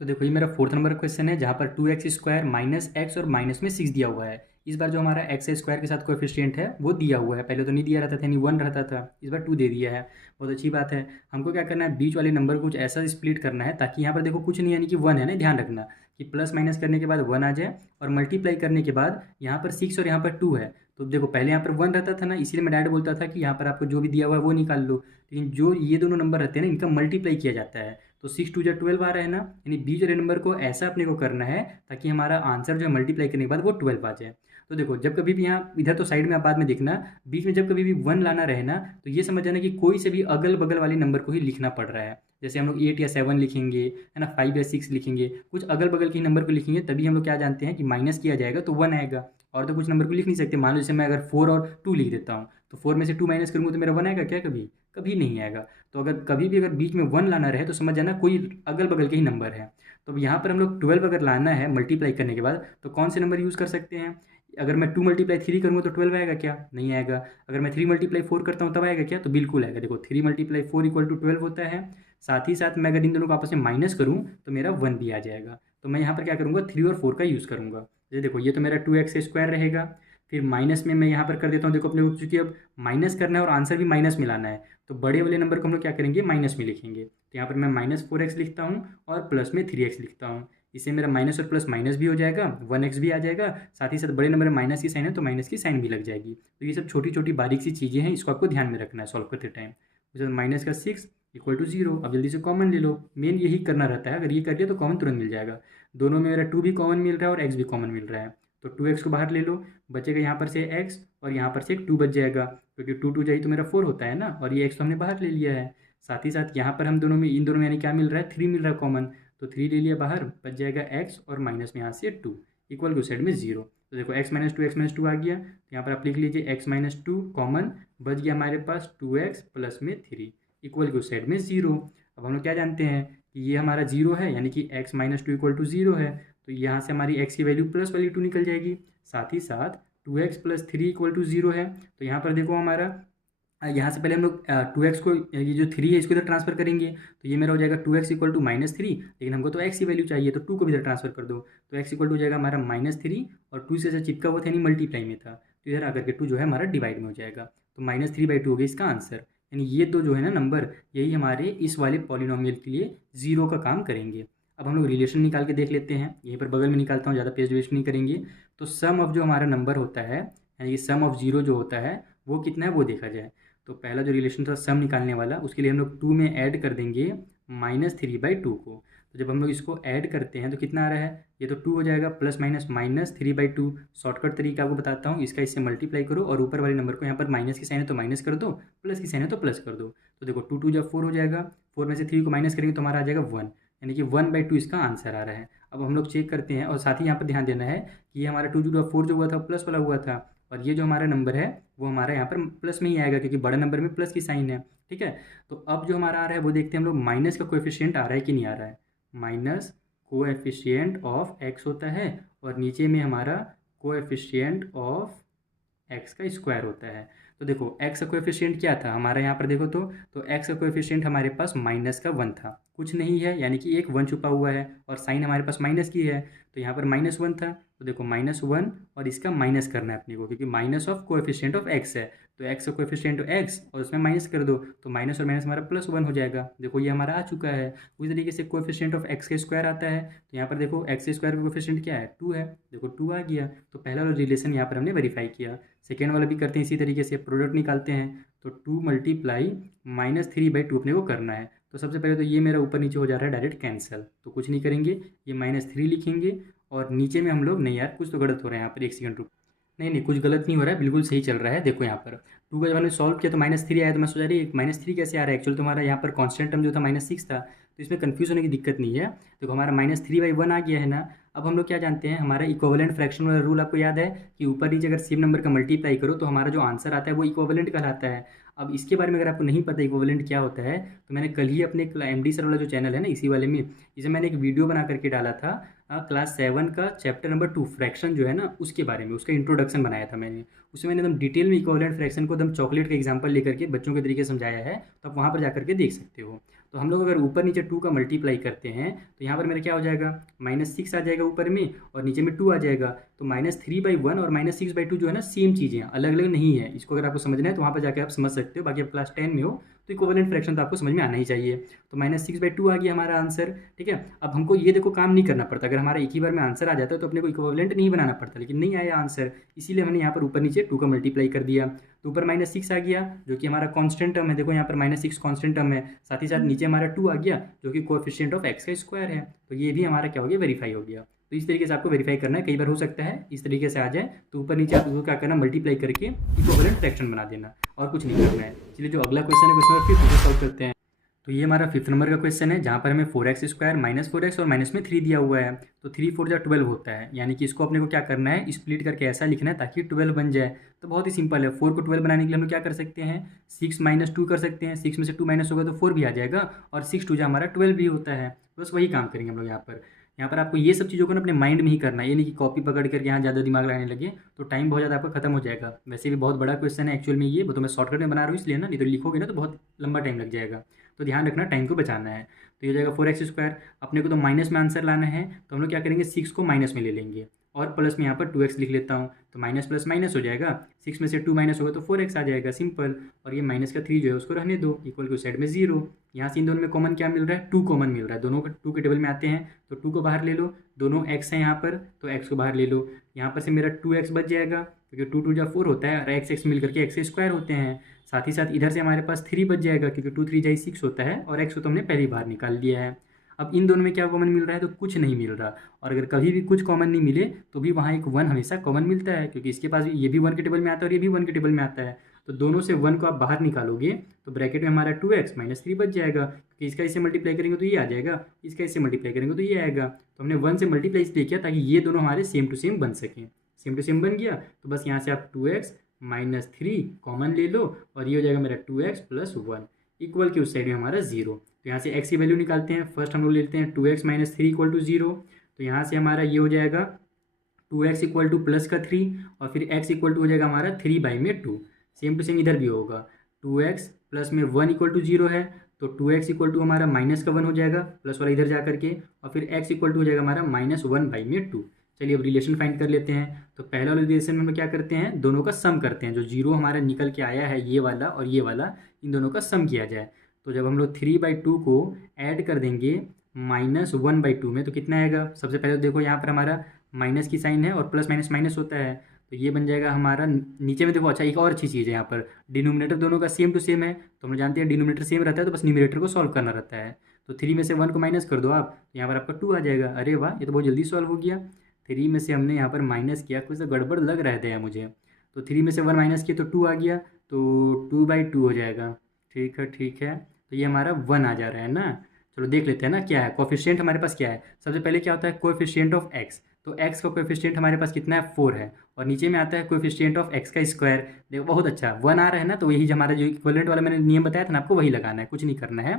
तो देखो ये मेरा फोर्थ नंबर क्वेश्चन है, जहाँ पर 2x स्क्वायर माइनस एक्स और माइनस में 6 दिया हुआ है। इस बार जो हमारा एक्स स्क्वायर के साथ कोएफिशिएंट है वो दिया हुआ है, पहले तो नहीं दिया रहता था, यानी 1 रहता था, इस बार 2 दे दिया है। बहुत अच्छी बात है। हमको क्या करना है, बीच वाले नंबर को कुछ ऐसा स्प्लिट करना है ताकि यहाँ पर देखो कुछ नहीं, यानी कि 1 है ना, ध्यान रखना कि प्लस माइनस करने के बाद 1 आ जाए और मल्टीप्लाई करने के बाद यहाँ पर 6 और यहाँ पर 2 है। तो देखो पहले यहाँ पर 1 रहता था ना, इसीलिए मैं डायरेक्ट बोलता था कि यहाँ पर आपको जो भी दिया हुआ है वो निकाल लो। लेकिन जो ये दोनों नंबर रहते हैं ना, इनका मल्टीप्लाई किया जाता है। तो 6 2 जा 12 आ रहा है ना, यानी बीच वाले नंबर को ऐसा अपने को करना है ताकि हमारा आंसर जो है मल्टीप्लाई करने के बाद वो 12 आ जाए। तो देखो जब कभी भी यहाँ इधर तो साइड में आप बाद में देखना, बीच में जब कभी भी 1 लाना रहे ना, तो ये समझ जाना कि कोई से भी अगल बगल वाले नंबर को ही लिखना पड़ रहा है। जैसे हम लोग 8 या 7 लिखेंगे, है ना, 5 या 6 लिखेंगे, कुछ अगल बगल के नंबर को लिखेंगे, तभी हम लोग क्या जानते हैं कि माइनस किया जाएगा तो 1 आएगा। और तो कुछ नंबर को लिख नहीं सकते। मान लो जैसे मैं अगर 4 और 2 लिख देता हूँ, तो 4 में से 2 माइनस करूँगा तो मेरा 1 आएगा क्या, कभी कभी नहीं आएगा। तो अगर कभी भी अगर बीच में 1 लाना रहे तो समझ जाना कोई अगल बगल के ही नंबर है। तो अब यहाँ पर हम लोग 12 अगर लाना है मल्टीप्लाई करने के बाद, तो कौन से नंबर यूज़ कर सकते हैं। अगर मैं 2 मल्टीप्लाई 3 करूँगा तो 12 आएगा क्या, नहीं आएगा। अगर मैं 3 मल्टीप्लाई 4 करता हूँ तब आएगा क्या, तो बिल्कुल आएगा। देखो 3 मल्टीप्लाई 4 इक्वल टू 12 होता है। साथ ही साथ मैं अगर इन दोनों को आपस में माइनस करूँ तो मेरा 1 भी आ जाएगा। तो मैं यहाँ पर क्या करूँगा, 3 और 4 का यूज़ करूँगा। ये देखो ये तो मेरा 2x स्क्वायर रहेगा। फिर माइनस में मैं यहाँ पर कर देता हूँ, देखो अपने को चूँकि अब माइनस करना है और आंसर भी माइनस में लाना है, तो बड़े वाले नंबर को हम लोग क्या करेंगे, माइनस में लिखेंगे। तो यहाँ पर मैं -4x लिखता हूँ और प्लस में 3x लिखता हूँ। इससे मेरा माइनस और प्लस माइनस भी हो जाएगा, 1x भी आ जाएगा। साथ ही साथ बड़े नंबर में माइनस की साइन है तो माइनस की साइन भी लग जाएगी। तो ये सब छोटी छोटी बारीक सी चीज़ें हैं, इसको आपको ध्यान में रखना है सॉल्व करते टाइम। जैसे माइनस का 6 इक्वल टू 0। अब जल्दी से कॉमन ले लो, मेन यही करना रहता है। अगर ये कर दिया तो कॉमन तुरंत मिल जाएगा। दोनों में मेरा 2 भी कॉमन मिल रहा है और x भी कॉमन मिल रहा है। तो 2x को बाहर ले लो, बचेगा यहाँ पर से x और यहाँ पर से एक 2 बच जाएगा, क्योंकि 2 2 जाए तो मेरा 4 होता है ना, और ये x तो हमने बाहर ले लिया है। साथ ही साथ यहाँ पर हम दोनों में, इन दोनों में यानी क्या मिल रहा है, 3 मिल रहा है कॉमन। तो 3 ले लिया बाहर, बच जाएगा x और माइनस में यहाँ से 2 इक्वल टू साइड में 0। तो देखो x - 2 आ गया। तो यहाँ पर आप लिख लीजिए x - 2 कॉमन, बच गया हमारे पास 2x प्लस में 3 इक्वल टू साइड में 0। अब हम लोग क्या जानते हैं कि ये हमारा 0 है, यानी कि x - 2 इक्वल टू 0 है। तो यहाँ से हमारी x की वैल्यू प्लस वाली 2 निकल जाएगी। साथ ही साथ 2x प्लस 3 इक्वल टू 0 है। तो यहाँ पर देखो हमारा यहाँ से पहले हम लोग 2x को, ये जो 3 है इसको इधर ट्रांसफर करेंगे, तो ये मेरा हो जाएगा 2x इक्वल टू -3। लेकिन हमको तो x की वैल्यू चाहिए, तो 2 को भी इधर ट्रांसफर कर दो। तो x इक्वल टू हो जाएगा हमारा -3 और 2 से जो चिपका हुआ था यानी मल्टीप्लाई में था, तो इधर आकर के 2 जो है हमारा डिवाइड में हो जाएगा। तो -3/2 हो गया इसका आंसर। यानी ये दो जो है ना नंबर, यही हमारे इस वाले पॉलिनोमियल के लिए 0 का काम करेंगे। अब हम लोग रिलेशन निकाल के देख लेते हैं। यहीं पर बगल में निकालता हूँ, ज़्यादा पेज वेस्ट नहीं करेंगे। तो सम ऑफ जो हमारा नंबर होता है, यानी कि सम ऑफ 0 जो होता है वो कितना है वो देखा जाए। तो पहला जो रिलेशन था सम निकालने वाला, उसके लिए हम लोग 2 में ऐड कर देंगे -3/2 को। तो जब हम लोग इसको ऐड करते हैं तो कितना आ रहा है, ये तो 2 हो जाएगा, प्लस माइनस -3/2। शॉर्टकट तरीका आपको बताता हूँ, इसका इससे मल्टीप्लाई करो और ऊपर वाले नंबर को, यहाँ पर माइनस की साइन है तो माइनस कर दो, प्लस की साइन है तो प्लस कर दो। तो देखो 2 2 जब 4 हो जाएगा, 4 में से 3 को माइनस करेंगे तो हमारा आ जाएगा 1, यानी कि 1/2 इसका आंसर आ रहा है। अब हम लोग चेक करते हैं, और साथ ही यहाँ पर ध्यान देना है कि ये हमारा 2 4 जो हुआ था प्लस वाला हुआ था, और ये जो हमारा नंबर है वो हमारा यहाँ पर प्लस में ही आएगा, क्योंकि बड़ा नंबर में प्लस की साइन है। ठीक है, तो अब जो हमारा आ रहा है वो देखते हैं हम लोग, माइनस का कोएफिशिएंट आ रहा है कि नहीं आ रहा है। माइनस कोएफिशिएंट ऑफ एक्स होता है और नीचे में हमारा कोएफिशिएंट ऑफ एक्स का स्क्वायर होता है। तो देखो एक्स का कोएफिशिएंट क्या था हमारा यहाँ पर देखो तो एक्स का कोएफिशिएंट हमारे पास -1 था, कुछ नहीं है, यानी कि एक 1 छुपा हुआ है और साइन हमारे पास माइनस की है, तो यहाँ पर -1 था, तो देखो -1 और इसका माइनस करना है अपने को, क्योंकि minus of coefficient of x है, तो एक्स का कोएफिशिएंट एक्स और उसमें माइनस कर दो, तो माइनस और माइनस हमारा +1 हो जाएगा। देखो ये हमारा आ चुका है। उसी तरीके से कोएफिशिएंट ऑफ एक्स का स्क्वायर आता है, तो यहाँ पर देखो एक्स स्क्वायर का कोएफिशिएंट क्या है 2 है, देखो 2 आ गया, तो पहला वाला रिलेशन यहाँ पर हमने वेरीफाई किया। सेकेंड वाला भी करते हैं इसी तरीके से, प्रोडक्ट निकालते हैं, तो 2 मल्टीप्लाई -3/2 अपने को करना है। तो सबसे पहले तो ये मेरा ऊपर नीचे हो जा रहा है डायरेक्ट कैंसिल, तो कुछ नहीं करेंगे, ये -3 लिखेंगे और नीचे में हम लोग, नहीं यार कुछ तो गलत हो रहा है यहाँ पर, एक सेकंड रुक, नहीं नहीं कुछ गलत नहीं हो रहा है, बिल्कुल सही चल रहा है। देखो यहाँ पर 2 का जब हमने सॉल्व किया तो -3 आया, तो मैं सोचा रही -3 कैसे आ रहा है, एक्चुअली तुम्हारा यहाँ पर कॉन्स्टेंट टर्म जो था -6 था, तो इसमें कन्फ्यूज होने की दिक्कत नहीं है। देखो हमारा -3/1 आ गया है ना। अब हम लोग क्या जानते हैं, हमारा इक्विवेलेंट फ्रैक्शन वाला रूल आपको याद है कि ऊपर नीचे अगर सेम नंबर का मल्टीप्लाई करो तो हमारा जो आंसर आता है वो इक्विवेलेंट कहलाता है। अब इसके बारे में अगर आपको नहीं पता इक्विवेलेंट क्या होता है, तो मैंने कल ही अपने MD सर वाला जो चैनल है ना, इसी वाले में, इसे मैंने एक वीडियो बना करके डाला था क्लास 7 का चैप्टर नंबर 2 फ्रैक्शन जो है ना उसके बारे में, उसका इंट्रोडक्शन बनाया था मैंने। उसमें मैंने एकदम डिटेल में इक्विवेलेंट फ्रैक्शन को एकदम चॉकलेट का एग्जांपल लेकर के बच्चों के तरीके से समझाया है, तो आप वहाँ पर जाकर के देख सकते हो। तो हम लोग अगर ऊपर नीचे 2 का मल्टीप्लाई करते हैं तो यहाँ पर मेरा क्या हो जाएगा, -6 आ जाएगा ऊपर में और नीचे में 2 आ जाएगा, तो -3/1 और -6/2 जो है ना सेम चीज़ें हैं, अलग अलग नहीं है। इसको अगर आपको समझना है तो वहाँ पर जाकर आप समझ सकते हो, बाकी आप क्लास 10 में हो तो इक्विवेलेंट फ्रैक्शन तो आपको समझ में आना ही चाहिए। तो -6/2 आ गया हमारा आंसर, ठीक है। अब हमको ये देखो काम नहीं करना पड़ता, अगर हमारा एक ही बार में आंसर आ जाता है तो अपने को इक्विवेलेंट नहीं बनाना पड़ता, लेकिन नहीं आया आंसर, इसीलिए हमने यहाँ पर ऊपर नीचे 2 का मल्टीप्लाई कर दिया, तो ऊपर -6 आ गया जो कि हमारा कांस्टेंट टर्म है। देखो यहाँ पर -6 कांस्टेंट टर्म है, साथ ही साथ नीचे हमारा 2 आ गया जो कि कोएफिशिएंट ऑफ एक्स का स्क्वायर है, तो ये भी हमारा क्या हो गया, वेरीफाई हो गया। तो इस तरीके से आपको वेरीफाई करना है, कई बार हो सकता है इस तरीके से आ जाए, तो ऊपर नीचे आप क्या करना, मल्टीप्लाई करके इक्विवेलेंट फ्रैक्शन बना देना, और कुछ नहीं करना है। चलिए जो अगला क्वेश्चन है क्वेश्चन नंबर 5 सॉल्व करते हैं। तो ये हमारा 5th नंबर का क्वेश्चन है, जहाँ पर हमें 4x स्क्वायर -4x और माइनस में 3 दिया हुआ है, तो 3 4 जा 12 होता है, यानी कि इसको अपने को क्या करना है, स्प्लिट करके ऐसा लिखना है ताकि 12 बन जाए। तो बहुत ही सिंपल है, 4 को 12 बनाने के लिए हम लोग क्या कर सकते हैं, 6 - 2 कर सकते हैं, 6 में से 2 माइनस होगा तो 4 भी आ जाएगा, और 6 2 जा हमारा 12 भी होता है। बस वही काम करेंगे हम लोग यहाँ पर। यहाँ पर आपको ये सब चीज़ों को ना अपने माइंड में ही करना है, ये नहीं कि कॉपी पकड़ करके यहाँ ज़्यादा दिमाग लगाने लगे तो टाइम बहुत ज़्यादा आपका खत्म हो जाएगा। वैसे भी बहुत बड़ा क्वेश्चन है एक्चुअल में ये, वो तो मैं शॉर्टकट में बना रहा हूँ इसलिए ना, नहीं तो लिखोगे ना तो बहुत लंबा टाइम लग जाएगा, तो ध्यान रखना टाइम को बचाना है। तो ये हो जाएगा 4x स्क्वायर, अपने को तो माइनस में आंसर लाना है, तो हम लोग क्या करेंगे, 6 को माइनस में ले लेंगे और प्लस में यहाँ पर 2x लिख लेता हूँ, तो माइनस प्लस माइनस हो जाएगा, 6 में से 2 माइनस होगा तो 4x आ जाएगा, सिंपल। और ये माइनस का 3 जो है उसको रहने दो, इक्वल टू साइड में 0। यहाँ से इन दोनों में कॉमन क्या मिल रहा है, 2 कॉमन मिल रहा है, दोनों 2 के टेबल में आते हैं, तो 2 को बाहर ले लो, दोनों x हैं यहाँ पर, तो x को बाहर ले लो, यहाँ पर से मेरा 2x बच जाएगा, क्योंकि 2 2 जा 4 होता है और x मिल करके x स्क्वायर होते हैं। साथ ही साथ इधर से हमारे पास 3 बच जाएगा, क्योंकि 2 3 जा 6 होता है और x को तो हमने पहले ही बाहर निकाल दिया है। अब इन दोनों में क्या कॉमन मिल रहा है, तो कुछ नहीं मिल रहा, और अगर कभी भी कुछ कॉमन नहीं मिले तो भी वहाँ एक 1 हमेशा कॉमन मिलता है, क्योंकि इसके पास ये भी 1 के टेबल में आता है और ये भी 1 के टेबल में आता है, तो दोनों से 1 को आप बाहर निकालोगे तो ब्रैकेट में हमारा 2x - 3 बच जाएगा, क्योंकि इसका इससे मल्टीप्लाई करेंगे तो ये आ जाएगा, इसका इससे मल्टीप्लाई करेंगे तो ये आएगा। तो हमने 1 से मल्टीप्लाई इसलिए किया ताकि ये दोनों हमारे सेम टू सेम बन सकें, सेम टू सेम बन गया, तो बस यहाँ से आप 2x - 3 कॉमन ले लो और ये हो जाएगा मेरा 2x + 1 इक्वल के उस साइड में हमारा 0। तो यहाँ से x की वैल्यू निकालते हैं, फर्स्ट हम लोग लेते हैं 2x - 3 = 0, तो यहाँ से हमारा ये हो जाएगा 2x = +3 और फिर x इक्वल टू हो जाएगा हमारा 3/2। सेम टू सेम इधर भी होगा, 2x प्लस में 1 = 0 है, तो 2x = हमारा -1 हो जाएगा, प्लस वाला इधर जा करके, और फिर x = हो जाएगा हमारा -1/2। चलिए अब रिलेशन फाइंड कर लेते हैं। तो पहला वाला रिलेशन में हम क्या करते हैं, दोनों का सम करते हैं, जो 0 हमारा निकल के आया है ये वाला और ये वाला, इन दोनों का सम किया जाए। तो जब हम लोग 3/2 को ऐड कर देंगे -1/2 में तो कितना आएगा, सबसे पहले तो देखो यहाँ पर हमारा माइनस की साइन है और प्लस माइनस माइनस होता है, तो ये बन जाएगा हमारा नीचे में। देखो अच्छा एक और अच्छी चीज़ है, यहाँ पर डिनोमिनेटर दोनों का सेम टू सेम है, तो हम जानते हैं डिनोमिनेटर सेम रहता है तो बस न्यूमरेटर को सॉल्व करना रहता है। तो 3 में से 1 को माइनस कर दो आप, तो यहाँ पर आपका 2 आ जाएगा। अरे वाह, ये तो बहुत जल्दी सॉल्व हो गया। 3 में से हमने यहाँ पर माइनस किया, कुछ तो गड़बड़ लग रहा था मुझे, तो 3 में से 1 माइनस किया तो 2 आ गया, तो 2/2 हो जाएगा। ठीक है ठीक है, तो ये हमारा 1 आ जा रहा है ना। चलो देख लेते हैं ना क्या है कोएफिशिएंट हमारे पास क्या है। सबसे पहले क्या होता है कोएफिशिएंट ऑफ x, तो x का कोएफिशिएंट हमारे पास कितना है 4 है, और नीचे में आता है कोएफिशिएंट ऑफ x का स्क्वायर। देखो बहुत अच्छा 1 आ रहा है ना, तो वही हमारा जो इक्विवेलेंट वाला मैंने नियम बताया था ना आपको, वही लगाना है, कुछ नहीं करना है।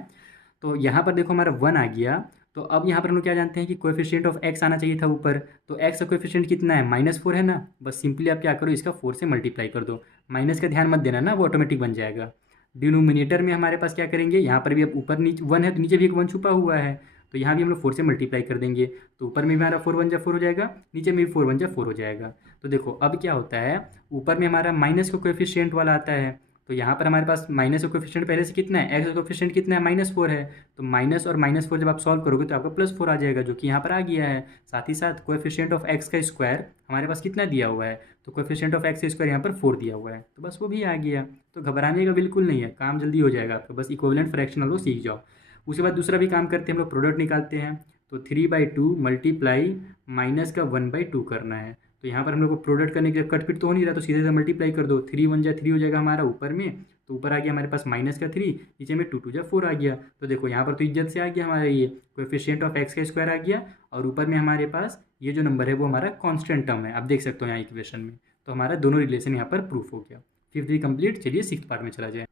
तो यहाँ पर देखो हमारा 1 आ गया। तो अब यहाँ पर हम लोग क्या जानते हैं कि कोएफिशिएंट ऑफ एक्स आना चाहिए था ऊपर। तो एक्स का कोएफिशिएंट कितना है, -4 है ना। बस सिंपली आप क्या करो, इसका 4 से मल्टीप्लाई कर दो। माइनस का ध्यान मत देना ना, वो ऑटोमेटिक बन जाएगा। डिनोमिनेटर में हमारे पास क्या करेंगे, यहाँ पर भी अब ऊपर नीचे 1 है तो नीचे भी एक 1 छुपा हुआ है, तो यहाँ भी हम लोग 4 से मल्टीप्लाई कर देंगे। तो ऊपर में भी हमारा 4 1 जा 4 हो जाएगा, नीचे में भी 4 1 जा 4 हो जाएगा। तो देखो अब क्या होता है, ऊपर में हमारा माइनस का कोएफिशिएंट वाला आता है, तो यहाँ पर हमारे पास माइनस का कोएफिशिएंट पहले से कितना है, एक्स का कोएफिशिएंट कितना है, -4 है। तो माइनस और -4 जब आप सॉल्व करोगे तो आपका +4 आ जाएगा, जो कि यहाँ पर आ गया है। साथ ही साथ कोएफिशिएंट ऑफ एक्स का स्क्वायर हमारे पास कितना दिया हुआ है, तो कोएफिशिएंट ऑफ एक्स का स्क्वायर यहाँ पर 4 दिया हुआ है, तो बस वो भी आ गया। तो घबराने का बिल्कुल नहीं है, काम जल्दी हो जाएगा आपका, बस इक्विवेलेंट फ्रैक्शनल को सीख जाओ। उसके बाद दूसरा भी काम करते हैं हम लोग, प्रोडक्ट निकालते हैं। तो 3/2 मल्टीप्लाई माइनस का 1/2 करना है। तो यहाँ पर हम लोग को प्रोडक्ट करने के कटपिट तो हो नहीं रहा, तो सीधे से मल्टीप्लाई कर दो। 3 1 जा 3 हो जाएगा हमारा ऊपर में, तो ऊपर आ गया हमारे पास माइनस का 3, नीचे में 2 2 जा 4 आ गया। तो देखो यहाँ पर तो इज्जत से आ गया हमारा ये कोएफिशिएंट ऑफ एक्स का स्क्वायर आ गया, और ऊपर में हमारे पास ये जो नंबर है वो हमारा कांस्टेंट टर्म है, आप देख सकते हो यहाँ इक्वेशन में। तो हमारा दोनों रिलेशन यहाँ पर प्रूफ हो गया। 5th भी कंप्लीट। चलिए 6th पार्ट में चला जाए।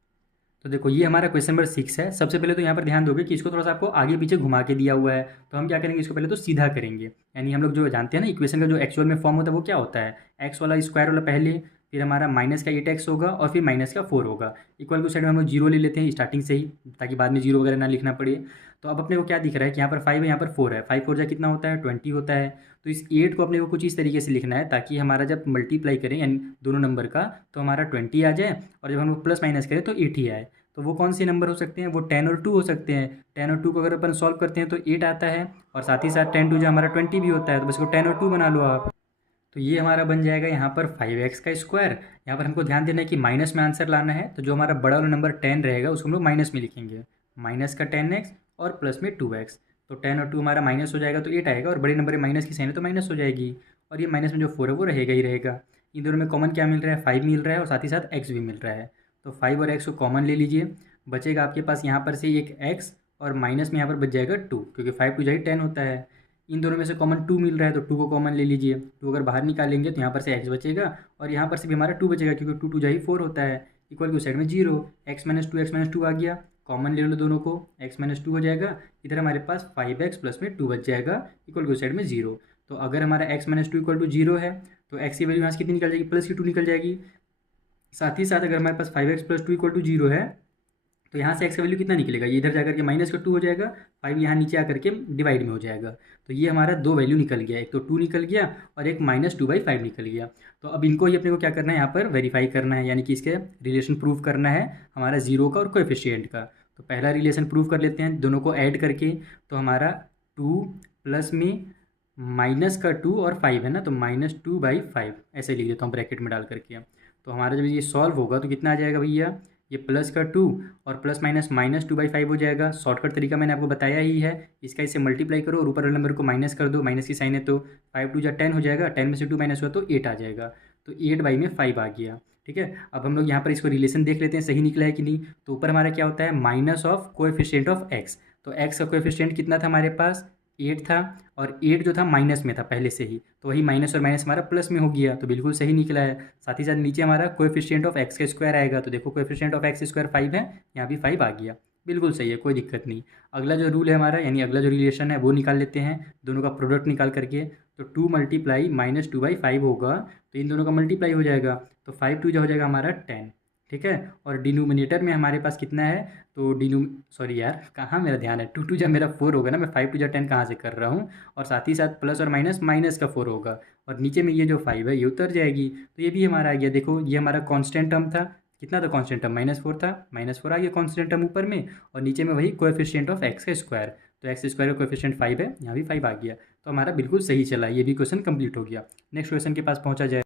तो देखो ये हमारा क्वेश्चन नंबर 6 है। सबसे पहले तो यहाँ पर ध्यान दोगे कि इसको थोड़ा सा आपको आगे पीछे घुमा के दिया हुआ है, तो हम क्या करेंगे, इसको पहले तो सीधा करेंगे। यानी हम लोग जो जानते हैं ना इक्वेशन का जो एक्चुअल में फॉर्म होता है वो क्या होता है, एक्स वाला स्क्वायर वाला पहले, फिर हमारा माइनस का 8x होगा, और फिर माइनस का 4 होगा। इक्वल टू साइड में हम लोग 0 ले लेते हैं स्टार्टिंग से ही, ताकि बाद में 0 वगैरह ना लिखना पड़े। तो अब अपने को क्या दिख रहा है कि यहाँ पर 5 है, यहाँ पर 4 है। 5 4 जा कितना होता है, 20 होता है। तो इस 8 को अपने को कुछ इस तरीके से लिखना है ताकि हमारा जब मल्टीप्लाई करें यानी दोनों नंबर का, तो हमारा 20 आ जाए, और जब हम लोग प्लस माइनस करें तो 8 ही आए। तो वो कौन से नंबर हो सकते हैं, वो 10 और 2 हो सकते हैं। 10 और 2 को अगर अपन सॉल्व करते हैं तो 8 आता है, और साथ ही साथ 10 2 जो हमारा 20 भी होता है, तो बस को 10 और 2 बना लो आप। तो ये हमारा बन जाएगा यहाँ पर 5x का स्क्वायर। यहाँ पर हमको ध्यान देना है कि माइनस में आंसर लाना है, तो जो हमारा बड़ा वाला नंबर 10 रहेगा उसको हम लोग माइनस में लिखेंगे, माइनस का 10x और प्लस में 2x। तो 10 और 2 हमारा माइनस हो जाएगा तो 8 आएगा, और बड़े नंबर में माइनस की साइन है तो माइनस हो जाएगी, और ये माइनस में जो 4 है वो रहेगा ही रहेगा। इन दोनों में कॉमन क्या मिल रहा है, 5 मिल रहा है, और साथ ही साथ x भी मिल रहा है। तो 5 और x को कॉमन ले लीजिए, बचेगा आपके पास यहाँ पर से एक x, और माइनस में यहाँ पर बच जाएगा 2, क्योंकि 5 2 जाए 10 होता है। इन दोनों में से कॉमन 2 मिल रहा है, तो 2 को कॉमन ले लीजिए। 2 अगर बाहर निकालेंगे तो यहाँ पर से x बचेगा, और यहाँ पर से भी हमारा 2 बचेगा, क्योंकि 2 2 जाए 4 होता है। इक्वल की साइड में 0, x - 2 आ गया, कॉमन ले लो दोनों को, x - 2 हो जाएगा। इधर हमारे पास 5x प्लस में 2 बच जाएगा, इक्वल की साइड में 0। तो अगर हमारा x - 2 इक्वल टू 0 है, तो x की वैल्यू यहाँ से कितनी निकल जाएगी, प्लस की 2 निकल जाएगी। साथ ही साथ अगर हमारे पास 5x + 2 इक्वल टू 0 है, तो यहाँ से x का वैल्यू कितना निकलेगा, ये इधर जाकर के माइनस का 2 हो जाएगा, 5 यहाँ नीचे आकर के डिवाइड में हो जाएगा। तो ये हमारा 2 वैल्यू निकल गया, एक तो 2 निकल गया और एक -2/5 निकल गया। तो अब इनको ही अपने को क्या करना है, यहाँ पर वेरीफाई करना है, यानी कि इसके रिलेशन प्रूव करना है हमारा 0 का और कोएफिशिएंट का। तो पहला रिलेशन प्रूव कर लेते हैं दोनों को ऐड करके। तो हमारा 2 प्लस में माइनस का 2 और 5 है ना, तो -2/5 ऐसे लिख देता हूँ ब्रैकेट में डाल करके। तो हमारा जब ये सॉल्व होगा तो कितना आ जाएगा भैया, ये प्लस का 2 और प्लस माइनस -2/5 हो जाएगा। शॉर्टकट तरीका मैंने आपको बताया ही है, इसका इससे मल्टीप्लाई करो और ऊपर वाले नंबर को माइनस कर दो, माइनस की साइन है तो 5 2 जा 10 हो जाएगा, 10 में से 2 माइनस हुआ तो 8 आ जाएगा। तो 8 में 5 आ गया, ठीक है। अब हम लोग यहाँ पर इसको रिलेशन देख लेते हैं सही निकला है कि नहीं। तो ऊपर हमारा क्या होता है, minus of coefficient of x. तो एक्स का कोएफिशिएंट कितना था हमारे पास, 8 था, और 8 जो था माइनस में था पहले से ही, तो वही माइनस और माइनस हमारा प्लस में हो गया, तो बिल्कुल सही निकला है। साथ ही साथ नीचे हमारा कोएफिशिएंट ऑफ एक्स का स्क्वायर आएगा, तो देखो कोएफिशिएंट ऑफ एक्स स्क्वायर 5 है, यहाँ भी 5 आ गया, बिल्कुल सही है, कोई दिक्कत नहीं। अगला जो रूल है हमारा, यानी अगला जो रिलेशन है वो निकाल लेते हैं, दोनों का प्रोडक्ट निकाल करके। तो 2 मल्टीप्लाई -2/5 होगा, तो इन दोनों का मल्टीप्लाई हो जाएगा, तो 5 2 जो हो जाएगा हमारा 10, ठीक है। और डिनोमिनेटर में हमारे पास कितना है, तो सॉरी यार, कहाँ मेरा ध्यान है, 2 2 जब मेरा 4 होगा ना, मैं 5 2 जा 10 कहाँ से कर रहा हूँ। और साथ ही साथ प्लस और माइनस का 4 होगा, और नीचे में ये जो 5 है ये उतर जाएगी, तो ये भी हमारा आ गया। देखो ये हमारा कांस्टेंट टर्म था, कितना था कांस्टेंट टर्म, -4 था, -4 आ गया कांस्टेंट टर्म ऊपर में, और नीचे में वही कोएफिशिएंट ऑफ एक्स का स्क्वायर। तो एक्स स्क्वायर का कोएफिशिएंट 5 है, यहाँ भी 5 आ गया, तो हमारा बिल्कुल सही चला, ये भी क्वेश्चन कंप्लीट हो गया। नेक्स्ट क्वेश्चन के पास पहुँचा जाए।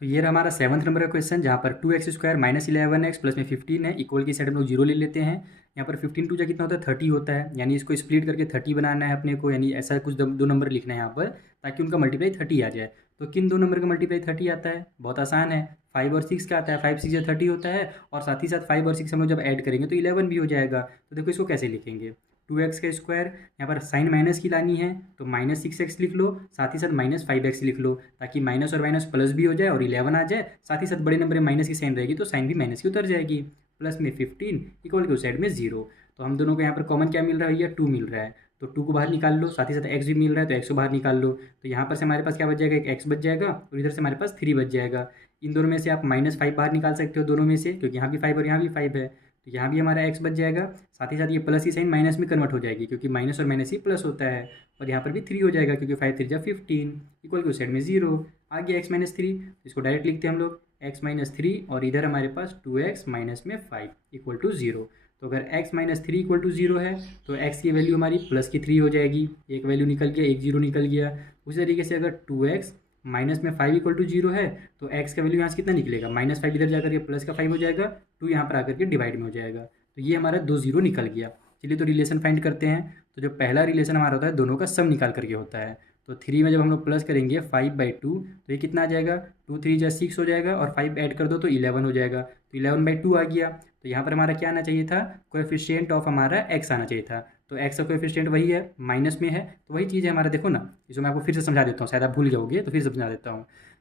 तो ये रहा हमारा 7th नंबर का क्वेश्चन, जहाँ पर 2x स्क्वायर -11x प्लस में 15 है, इक्वल की साइड हम लोग 0 ले लेते हैं। यहाँ पर 15 2 जा कितना होता है, 30 होता है, यानी इसको स्प्लिट करके 30 बनाना है अपने को, यानी ऐसा कुछ दो नंबर लिखना है यहाँ पर, ताकि उनका मल्टीप्लाई 30 आ जाए। तो किन दो नंबर का मल्टीप्लाई 30 आता है, बहुत आसान है, 5 और 6 का आता है। 5 6 या 30 होता है, और साथ ही साथ 5 और 6 हम लोग जब ऐड करेंगे तो 11 भी हो जाएगा। तो देखो इसको कैसे लिखेंगे, 2x का स्क्वायर, यहाँ पर साइन माइनस की लानी है, तो -6x लिख लो, साथ ही साथ -5x लिख लो, ताकि माइनस और माइनस प्लस भी हो जाए और 11 आ जाए। साथ ही साथ बड़े नंबर में माइनस की साइन रहेगी तो साइन भी माइनस की उतर जाएगी। प्लस में 15 इक्वल की उस साइड में 0। तो हम दोनों को यहाँ पर कॉमन क्या मिल रहा है भैया, 2 मिल रहा है। तो 2 को बाहर निकाल लो, साथ ही साथ x भी मिल रहा है तो x को बाहर निकाल लो। तो यहाँ पर से हमारे पास क्या बच जाएगा, एक x बच जाएगा और इधर से हमारे पास 3 बच जाएगा। इन दोनों में से आप -5 बाहर निकाल सकते हो दोनों में से, क्योंकि यहाँ भी 5 और यहाँ भी 5 है। तो यहाँ भी हमारा x बच जाएगा, साथ ही साथ ये प्लस की साइन माइनस में कन्वर्ट हो जाएगी, क्योंकि माइनस और माइनस ही प्लस होता है। और यहाँ पर भी 3 हो जाएगा, क्योंकि 5 3 जा 15 इक्वल टू साइड में 0 आ गया x-3। इसको डायरेक्ट लिखते हैं हम लोग x-3 और इधर हमारे पास 2x माइनस में 5 इक्वल टू 0। तो अगर x-3 इक्वल टू 0 है तो x की वैल्यू हमारी प्लस की 3 हो जाएगी, एक वैल्यू निकल गया, एक 0 निकल गया। उसी तरीके से अगर 2x माइनस में 5 इक्वल टू 0 है तो x का वैल्यू यहाँ से कितना निकलेगा, -5 इधर जाकर के प्लस का 5 हो जाएगा, 2 यहाँ पर आकर के डिवाइड में हो जाएगा। तो ये हमारा 2 0 निकल गया। चलिए तो रिलेशन फाइंड करते हैं। तो जो पहला रिलेशन हमारा होता है दोनों का सम निकाल करके होता है। तो 3 में जब हम लोग प्लस करेंगे 5/2 तो ये कितना आ जाएगा, 2 3 जा 6 हो जाएगा और 5 ऐड कर दो तो 11 हो जाएगा। तो 11/2 आ गया। तो यहाँ पर हमारा क्या आना चाहिए था, कोएफिशिएंट ऑफ हमारा x आना चाहिए था। तो x का कोएफिशिएंट वही है, माइनस में है, तो वही चीज़ है हमारा। देखो ना, इसको मैं आपको फिर से समझा देता हूँ, शायद आप भूल जाओगे तो फिर समझा देता हूँ।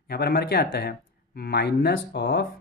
यहाँ पर हमारा क्या आता है, minus of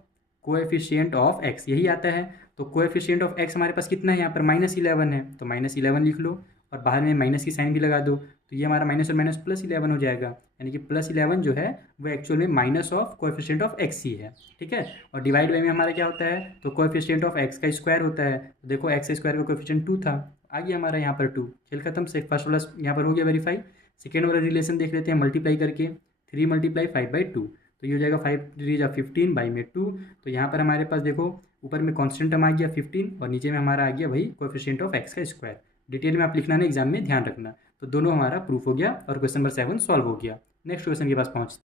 coefficient of x, यही आता है। तो कोएफिशिएंट ऑफ x हमारे पास कितना है, यहाँ पर -11 है, तो -11 लिख लो और बाहर में माइनस की साइन भी लगा दो। तो ये हमारा माइनस और माइनस +11 हो जाएगा, यानी कि +11 जो है वो एक्चुअल में minus of coefficient of x ही है, ठीक है। और डिवाइड बाई में हमारा क्या होता है, तो कोएफिशिएंट ऑफ x का स्क्वायर होता है। तो देखो x स्क्वायर का कोएफिशिएंट 2 था, आ गया हमारा यहाँ पर 2। खेल खत्म से फर्स्ट वाला यहाँ पर हो गया वेरीफाई। सेकेंड वाला रिलेशन देख लेते हैं, मल्टीप्लाई करके 3 × 5/2 तो ये हो जाएगा 5 3 जा 15 बाई में 2। तो यहाँ पर हमारे पास देखो ऊपर में कॉन्स्टेंट टर्म आ गया 15 और नीचे में हमारा आ गया वही कोएफिशिएंट ऑफ x का स्क्वायर। डिटेल में आप लिखना ना, एग्जाम में ध्यान रखना। तो दोनों हमारा प्रूफ हो गया और क्वेश्चन नंबर 7 सॉल्व हो गया। नेक्स्ट क्वेश्चन के पास पहुँचते।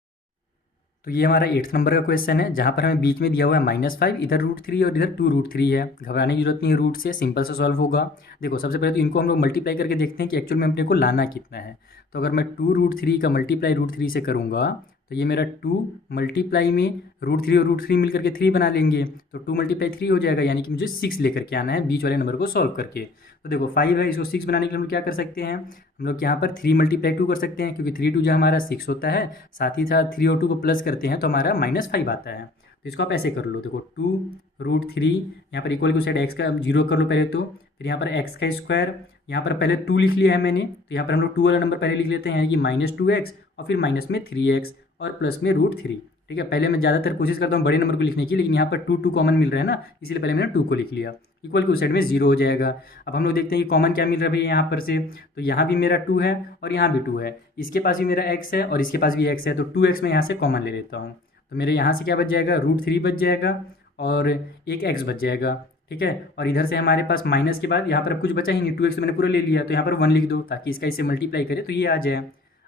तो ये हमारा 8th नंबर का क्वेश्चन है, जहाँ पर हमें बीच में दिया हुआ है -5, इधर √3 और इधर 2√3 है। घबराने की जरूरत नहीं है, रूट से सिंपल से सॉल्व होगा। देखो सबसे पहले तो इनको हम लोग मल्टीप्लाई करके देखते हैं कि एक्चुअल में अपने को लाना कितना है। तो अगर मैं 2√3 का मल्टीप्लाई √3 से करूँगा तो ये मेरा 2 मल्टीप्लाई में √3 और √3 मिल करके 3 बना लेंगे, तो 2 × 3 हो जाएगा, यानी कि मुझे 6 लेकर के आना है बीच वाले नंबर को सॉल्व करके। तो देखो 5 है, इसको 6 बनाने के लिए हम लोग क्या कर सकते हैं, हम लोग यहाँ पर 3 × 2 कर सकते हैं, क्योंकि 3 2 जो हमारा 6 होता है। साथ ही साथ 3 और 2 को प्लस करते हैं तो हमारा -5 आता है। तो इसको आप ऐसे कर लो, देखो 2√3 यहाँ पर इक्वल टू साइड x का 0 कर लो पहले, तो फिर यहाँ पर x का स्क्वायर, यहाँ पर पहले 2 लिख लिया है मैंने, तो यहाँ पर हम लोग 2 वाला नंबर पहले लिख लेते हैं, यानी कि -2x और फिर माइनस में 3x और प्लस में √3, ठीक है। पहले मैं ज़्यादातर कोशिश करता हूँ बड़े नंबर को लिखने की, लेकिन यहाँ पर 2 कॉमन मिल रहा है ना, इसलिए पहले मैंने 2 को लिख लिया। इक्वल टू साइड में 0 हो जाएगा। अब हम लोग देखते हैं कि कॉमन क्या मिल रहा है भैया यहाँ पर से, तो यहाँ भी मेरा 2 है और यहाँ भी 2 है, इसके पास भी मेरा x है और इसके पास भी x है, तो 2x मैं यहाँ से कॉमन ले लेता हूँ। तो मेरे यहाँ से क्या बच जाएगा, √3 बच जाएगा और एक x बच जाएगा, ठीक है। और इधर से हमारे पास माइनस के बाद यहाँ पर अब कुछ बचा ही नहीं, 2x तो मैंने पूरा ले लिया, तो यहाँ पर 1 लिख दो ताकि इसका इससे मल्टीप्लाई करे तो ये आ जाए।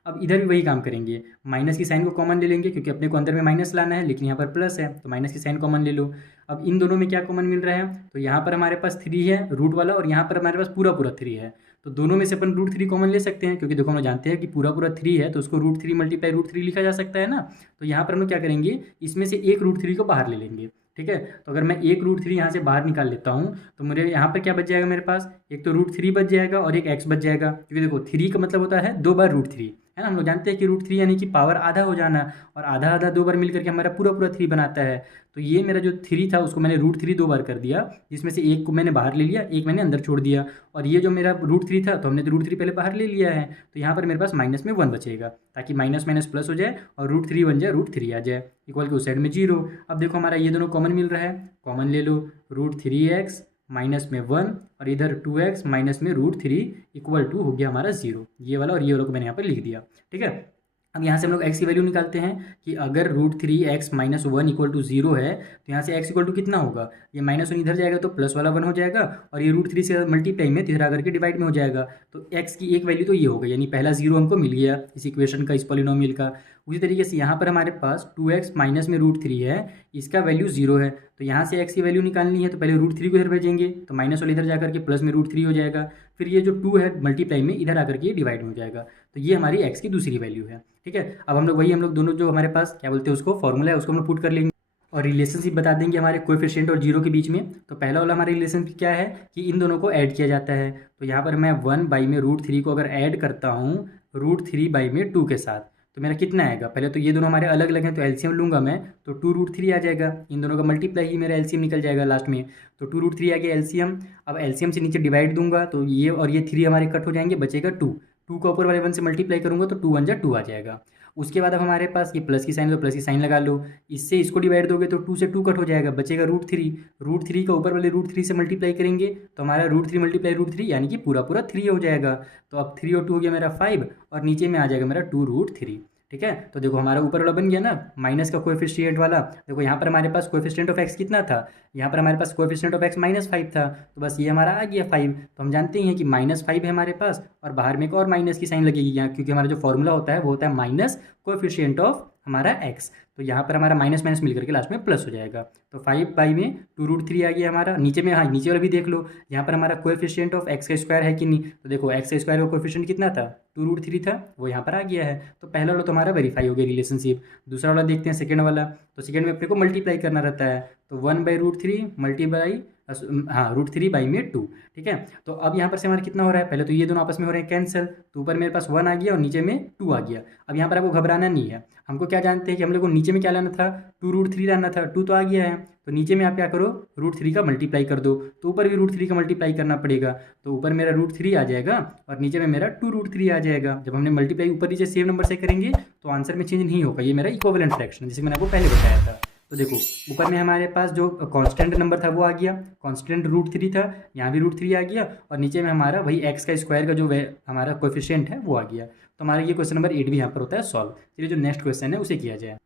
अब इधर भी वही काम करेंगे, माइनस की साइन को कॉमन ले लेंगे, क्योंकि अपने को अंदर में माइनस लाना है, लेकिन यहाँ पर प्लस है तो माइनस की साइन कॉमन ले लो। अब इन दोनों में क्या कॉमन मिल रहा है, तो यहाँ पर हमारे पास 3 है रूट वाला और यहाँ पर हमारे पास पूरा 3 है। तो दोनों में से अपन √3 कॉमन ले सकते हैं, क्योंकि देखो हम लोग जानते हैं कि पूरा 3 है तो उसको √3 × √3 लिखा जा सकता है ना। तो यहाँ पर हम लोग क्या करेंगे, इसमें से एक √3 को बाहर ले लेंगे, ठीक है। तो अगर मैं एक √3 यहाँ से बाहर निकाल लेता हूँ तो मेरे यहाँ पर क्या बच जाएगा, मेरे पास एक तो √3 बच जाएगा और एक x बच जाएगा, क्योंकि देखो 3 का मतलब होता है 2 बार √3, है ना। हम लोग जानते हैं कि √3 यानी कि पावर आधा हो जाना, और आधा आधा 2 बार मिल करके हमारा पूरा 3 बनाता है। तो ये मेरा जो 3 था उसको मैंने √3 2 बार कर दिया, जिसमें से एक को मैंने बाहर ले लिया, एक मैंने अंदर छोड़ दिया। और ये जो मेरा √3 था तो हमने तो √3 पहले बाहर ले लिया है, तो यहाँ पर मेरे पास माइनस में 1 बचेगा, ताकि माइनस माइनस प्लस हो जाए और √3 बन जाए √3 आ जाए, इक्वल के उस साइड में 0। अब देखो हमारा ये दोनों कॉमन मिल रहा है, कॉमन ले लो, √3x माइनस में 1 और इधर 2x माइनस में √3 इक्वल टू हो गया हमारा 0। ये वाला और ये वाला को मैंने यहाँ पर लिख दिया, ठीक है। अब यहाँ से हम लोग x की वैल्यू निकालते हैं कि अगर √3x माइनस 1 इक्वल टू 0 है तो यहाँ से x इक्वल टू कितना होगा, ये -1 इधर जाएगा तो प्लस वाला 1 हो जाएगा, और ये √3 से मल्टीप्लाई में तीसरा करके डिवाइड में हो जाएगा। तो x की एक वैल्यू तो ये होगा, यानी पहला 0 हमको मिल गया इस इक्वेशन का, इस पॉलिनोमियल का। उसी तरीके से यहाँ पर हमारे पास 2x माइनस में √3 है, इसका वैल्यू 0 है, तो यहाँ से x की वैल्यू निकालनी है तो पहले √3 को इधर भेजेंगे, तो माइनस वाले इधर जाकर के प्लस में √3 हो जाएगा, फिर ये जो 2 है मल्टीप्लाई में इधर आकर के डिवाइड में हो जाएगा। तो ये हमारी x की दूसरी वैल्यू है, ठीक है। अब हम लोग दोनों जो हमारे पास क्या बोलते हैं उसको फॉर्मूला है उसको हम लोग पुट कर लेंगे और रिलेशनशिप बता देंगे हमारे कोएफिशिएंट और 0 के बीच में। तो पहला वाला हमारा रिलेशनशिप क्या है कि इन दोनों को ऐड किया जाता है। तो यहाँ पर मैं 1 बाई में √3 को अगर ऐड करता हूँ √3 बाई में 2 के साथ, तो मेरा कितना आएगा, पहले तो ये दोनों हमारे अलग अलग हैं तो एलसीएम लूँगा मैं, तो 2√3 आ जाएगा, इन दोनों का मल्टीप्लाई ही मेरा एलसीएम निकल जाएगा लास्ट में। तो 2√3 आ गया एलसीएम। अब एलसीएम से नीचे डिवाइड दूंगा तो ये और ये 3 हमारे कट हो जाएंगे, बचेगा 2। 2 का ऊपर वाले 1 से मल्टीप्लाई करूँगा तो 2 1 जा 2 आ जाएगा। उसके बाद अब हमारे पास ये प्लस की साइन, तो प्लस की साइन लगा लो, इससे इसको डिवाइड दोगे तो 2 से 2 कट हो जाएगा, बचेगा √3। √3 का ऊपर वाले √3 से मल्टीप्लाई करेंगे तो हमारा √3 मल्टीप्लाई √3 यानी कि पूरा पूरा 3 हो जाएगा। तो अब 3 और 2 हो गया मेरा 5 और नीचे में आ जाएगा मेरा 2√3। ठीक है, तो देखो हमारा ऊपर वाला बन गया ना माइनस का कोएफिशिएंट वाला। देखो यहाँ पर हमारे पास कोएफिशिएंट ऑफ एक्स कितना था, यहाँ पर हमारे पास कोएफिशिएंट ऑफ एक्स -5 था, तो बस ये हमारा आ गया 5। तो हम जानते ही हैं कि -5 है हमारे पास और बाहर में एक और माइनस की साइन लगेगी यहाँ, क्योंकि हमारा जो फॉर्मूला होता है वो होता है माइनस कोएफिशिएंट ऑफ हमारा एक्स। तो यहाँ पर हमारा माइनस माइनस मिलकर के लास्ट में प्लस हो जाएगा। तो 5 में 2√3 आ गया हमारा। नीचे में, हाँ नीचे वाला भी देख लो, यहाँ पर हमारा कोएफिशिएंट ऑफ एक्स का स्क्वायर है कि नहीं, तो देखो एक्स का स्क्वायर का कोएफिशिएंट कितना था, 2√3 था, वो यहाँ पर आ गया है। तो पहला वाला तो हमारा वेरीफाई हो गया रिलेशनशिप। दूसरा वाला देखते हैं सेकेंड वाला। तो सेकेंड में अपने को मल्टीप्लाई करना रहता है, तो 1/√3 मल्टीप्लाई √3/2। ठीक है, तो अब यहाँ पर से हमारा कितना हो रहा है, पहले तो ये दोनों आपस में हो रहे हैं कैंसिल, तो ऊपर मेरे पास 1 आ गया और नीचे में 2 आ गया। अब यहाँ पर आपको घबराना नहीं है, हमको क्या जानते हैं कि हम लोग को नीचे में क्या लाना था, 2√3 लाना था, 2 तो आ गया है, तो नीचे में आप क्या करो √3 का मल्टीप्लाई कर दो, तो ऊपर भी √3 का मल्टीप्लाई करना पड़ेगा, तो ऊपर मेरा √3 आ जाएगा और नीचे में मेरा 2√3 आ जाएगा। जब हमने मल्टीप्लाई ऊपर नीचे सेम नंबर से करेंगे तो आंसर में चेंज नहीं होगा, ये मेरा इक्विवेलेंट फ्रैक्शन जैसे मैंने आपको पहले बताया था। तो देखो ऊपर में हमारे पास जो कांस्टेंट नंबर था वो आ गया, कांस्टेंट √3 था, यहाँ भी √3 आ गया और नीचे में हमारा वही एक्स का स्क्वायर का जो हमारा कोएफिशिएंट है वो आ गया। तो हमारा ये क्वेश्चन नंबर 8 भी यहाँ पर होता है सॉल्व। चलिए जो नेक्स्ट क्वेश्चन है उसे किया जाए।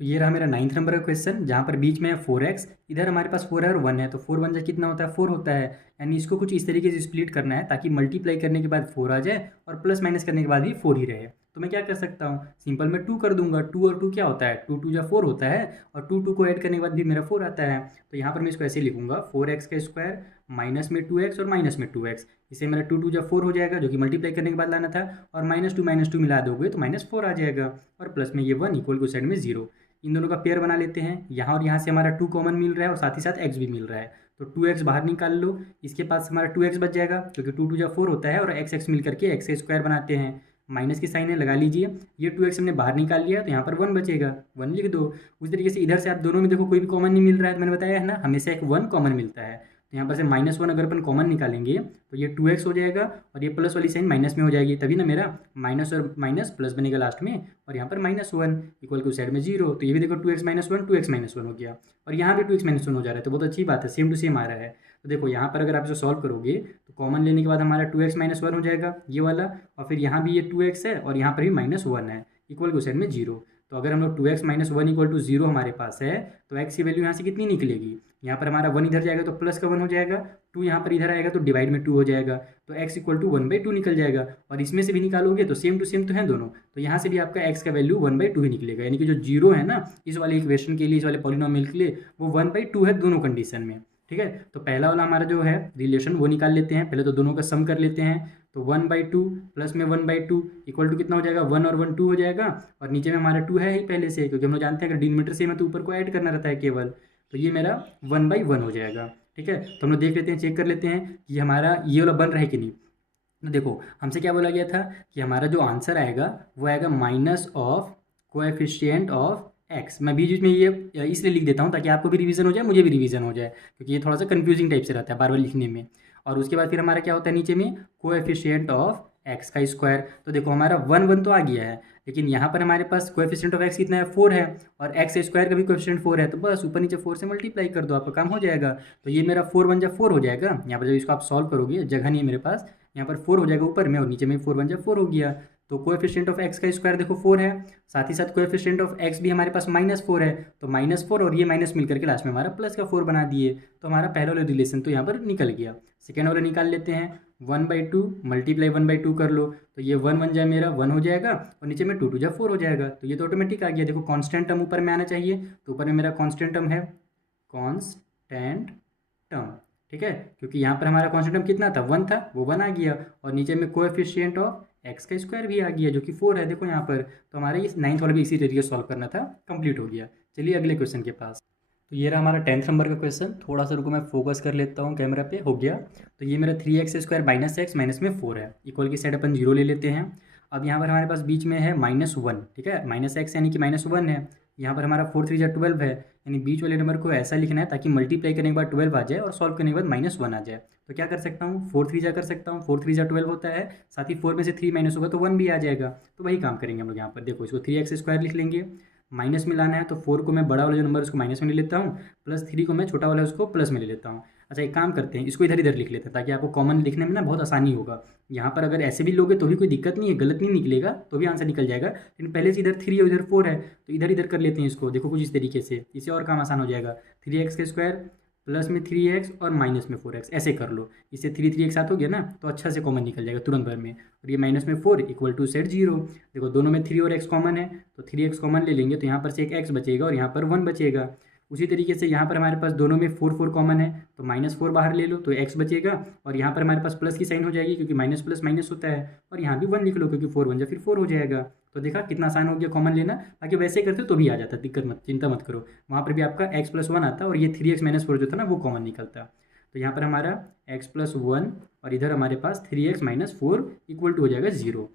तो ये रहा मेरा 9th नंबर का क्वेश्चन, जहाँ पर बीच में है 4x, इधर हमारे पास 4 है और 1 है, तो 4 1 जा कितना होता है 4 होता है, यानी इसको कुछ इस तरीके से स्प्लिट करना है ताकि मल्टीप्लाई करने के बाद 4 आ जाए और प्लस माइनस करने के बाद भी 4 ही रहे। तो मैं क्या कर सकता हूँ, सिंपल में 2 कर दूंगा, 2 और 2 क्या होता है, 2 2 जा 4 होता है और 2 2 को ऐड करने के बाद भी मेरा 4 आता है। तो यहाँ पर मैं इसको ऐसे लिखूंगा 4x का स्क्वायर माइनस में 2x और माइनस में 2x, इसे मेरा 2 2 जा 4 हो जाएगा जो कि मल्टीप्लाई करने के बाद लाना था, और -2 मिला दोगे तो -4 आ जाएगा और प्लस में ये 1 इक्वल को साइड में 0। इन दोनों का पेयर बना लेते हैं, यहाँ और यहाँ से हमारा 2 कॉमन मिल रहा है और साथ ही साथ x भी मिल रहा है, तो 2x बाहर निकाल लो, इसके पास हमारा 2x बच जाएगा क्योंकि 2 2 जा 4 होता है और x मिल करके x का स्क्वायर बनाते हैं, माइनस की साइन है लगा लीजिए, ये 2x हमने बाहर निकाल लिया तो यहाँ पर 1 बचेगा, 1 लिख दो। उस तरीके से इधर से आप दोनों में देखो कोई भी कॉमन नहीं मिल रहा है, तो मैंने बताया है ना हमेशा एक 1 कॉमन मिलता है, तो यहाँ पर से -1 अगर अपन कॉमन निकालेंगे तो ये 2x हो जाएगा और ये प्लस वाली साइन माइनस में हो जाएगी, तभी ना मेरा माइनस और माइनस प्लस बनेगा लास्ट में, और यहाँ पर -1 इक्वल टू साइड में 0, तो ये भी देखो 2x -1 2x -1 हो गया और यहाँ भी 2x -1 हो जा रहा है, तो बहुत अच्छी बात है, सेम टू सेम आ रहा है। तो देखो यहाँ पर अगर आप इसे सॉल्व करोगे तो कॉमन लेने के बाद हमारा 2x -1 हो जाएगा ये वाला, और फिर यहाँ भी ये 2x है और यहाँ पर भी -1 है इक्वल टू साइड में 0। तो अगर हम लोग 2x -1 इक्वल टू 0 हमारे पास है तो x की वैल्यू यहाँ से कितनी निकलेगी, यहाँ पर हमारा 1 इधर जाएगा तो प्लस का 1 हो जाएगा, 2 यहाँ पर इधर आएगा तो डिवाइड में 2 हो जाएगा, तो x इक्वल टू 1/2 निकल जाएगा, और इसमें से भी निकालोगे तो सेम टू सेम तो है दोनों, तो यहाँ से भी आपका x का वैल्यू 1/2 ही निकलेगा, यानी कि जो 0 है ना इस वाले इक्वेशन के लिए, इस वाले पॉलिनोमियल के लिए वो 1/2 है दोनों कंडीशन में। ठीक है, तो पहला वाला हमारा जो है रिलेशन वो निकाल लेते हैं, पहले तो दोनों का सम कर लेते हैं, तो 1/2 प्लस में 1/2 इक्वल टू कितना हो जाएगा 1 और 1 2 हो जाएगा, और नीचे में हमारा 2 है ही पहले से, क्योंकि हम लोग जानते हैं अगर डिनोमिनेटर सेम है तो ऊपर को ऐड करना रहता है केवल, तो ये मेरा 1/1 हो जाएगा। ठीक है, तो हम लोग देख लेते हैं, चेक कर लेते हैं कि हमारा ये वाला बन रहा है कि नहीं। तो देखो हमसे क्या बोला गया था कि हमारा जो आंसर आएगा वो आएगा minus of coefficient of x. मैं बीच बीच में ये इसलिए लिख देता हूँ ताकि आपको भी रिवीजन हो जाए, मुझे भी रिवीजन हो जाए, क्योंकि ये थोड़ा सा कंफ्यूजिंग टाइप से रहता है बार बार लिखने में। और उसके बाद फिर हमारा क्या होता है नीचे में कोएफिशिएंट ऑफ एक्स का स्क्वायर, तो देखो हमारा 1 1 तो आ गया है, लेकिन यहाँ पर हमारे पास कोएफिशिएंट ऑफ एक्स कितना है 4 है, और एक्स स्क्वायर का भी कोएफिशिएंट 4 है, तो बस ऊपर नीचे 4 से मल्टीप्लाई कर दो आपका काम हो जाएगा। तो ये मेरा 4 1 जा 4 हो जाएगा, यहाँ पर जब इसको आप सॉल्व करोगे जगह नहीं है मेरे पास, यहाँ पर 4 हो जाएगा ऊपर में और नीचे में 4 1 जा 4 हो गया। तो कोएफिशिएंट ऑफ एक्स का स्क्वायर देखो 4 है, साथ ही साथ कोएफिशिएंट ऑफ एक्स भी हमारे पास -4 है, तो -4 और ये माइनस मिलकर के लास्ट में हमारा प्लस का 4 बना दिए, तो हमारा पहला वाला रिलेशन तो यहाँ पर निकल गया। सेकेंड वाला निकाल लेते हैं, 1/2 मल्टीप्लाई 1/2 कर लो, तो ये 1 1 जा मेरा 1 हो जाएगा और नीचे में 2 2 जा 4 हो जाएगा, तो ये तो ऑटोमेटिक आ गया। देखो कांस्टेंट टर्म ऊपर में आना चाहिए, तो ऊपर में मेरा कांस्टेंट टर्म है, कांस्टेंट टर्म, ठीक है, क्योंकि यहाँ पर हमारा कांस्टेंट टर्म कितना था 1 था, वो 1 आ गया, और नीचे में कोएफिशिएंट ऑफ एक्स का स्क्वायर भी आ गया जो कि 4 है, देखो यहाँ पर। तो हमारा ये 9th वाला भी इसी तरीके से सॉल्व करना था, कंप्लीट हो गया। चलिए अगले क्वेश्चन के पास। तो ये रहा हमारा 10th नंबर का क्वेश्चन, थोड़ा सा रुको मैं फोकस कर लेता हूँ कैमरा पे, हो गया। तो ये मेरा 3x² - x माइनस में 4 है, इक्वल की साइड अपन 0 ले लेते हैं। अब यहाँ पर हमारे पास बीच में है -1, ठीक है, -x यानी कि -1 है। यहाँ पर हमारा 4 3 जा 12 है, यानी बीच वाले नंबर को ऐसा लिखना है ताकि मल्टीप्लाई करने के बाद 12 आ जाए और सॉल्व करने के बाद -1 आ जाए। तो क्या कर सकता हूँ, 4 3 जा कर सकता हूँ, 4 3 जा 12 होता है, साथ ही 4 में से 3 माइनस होगा तो 1 भी आ जाएगा। तो वही काम करेंगे हम लोग यहाँ पर। देखो इसको 3x² लिख लेंगे, माइनस में लाना है तो 4 को मैं बड़ा वाला जो नंबर उसको माइनस में ले लेता हूँ, प्लस 3 को मैं छोटा वाला उसको प्लस में ले लेता हूँ। अच्छा एक काम करते हैं, इसको इधर इधर लिख लेते हैं ताकि आपको कॉमन लिखने में ना बहुत आसानी होगा। यहाँ पर अगर ऐसे भी लोगे तो भी कोई दिक्कत नहीं है, गलत नहीं निकलेगा, तो भी आंसर निकल जाएगा। लेकिन पहले से इधर 3 है इधर 4 है, तो इधर इधर कर लेते हैं इसको। देखो कुछ इस तरीके से, इससे और काम आसान हो जाएगा। 3x² प्लस में 3x और माइनस में 4x, ऐसे कर लो। इससे 3 3 एक साथ हो गया ना, तो अच्छा से कॉमन निकल जाएगा तुरंत भर में। और ये माइनस में 4 इक्वल टू सेट 0। देखो दोनों में 3 और x कॉमन है, तो 3x कॉमन ले लेंगे तो यहाँ पर से एक x बचेगा और यहाँ पर 1 बचेगा। उसी तरीके से यहाँ पर हमारे पास दोनों में 4 4 कॉमन है, तो -4 बाहर ले लो तो x बचेगा, और यहाँ पर हमारे पास प्लस की साइन हो जाएगी क्योंकि माइनस प्लस माइनस होता है, और यहाँ भी 1 लिख लो क्योंकि 4 1 जा फिर 4 हो जाएगा। तो देखा कितना आसान हो गया कॉमन लेना। बाकी वैसे करते तो भी आ जाता, दिक्कत मत, चिंता मत करो, वहाँ पर भी आपका x+1 आता और ये 3x-4 जो था ना वो कॉमन निकलता। तो यहाँ पर हमारा x+1 और इधर हमारे पास 3x-4 इक्वल टू हो जाएगा 0।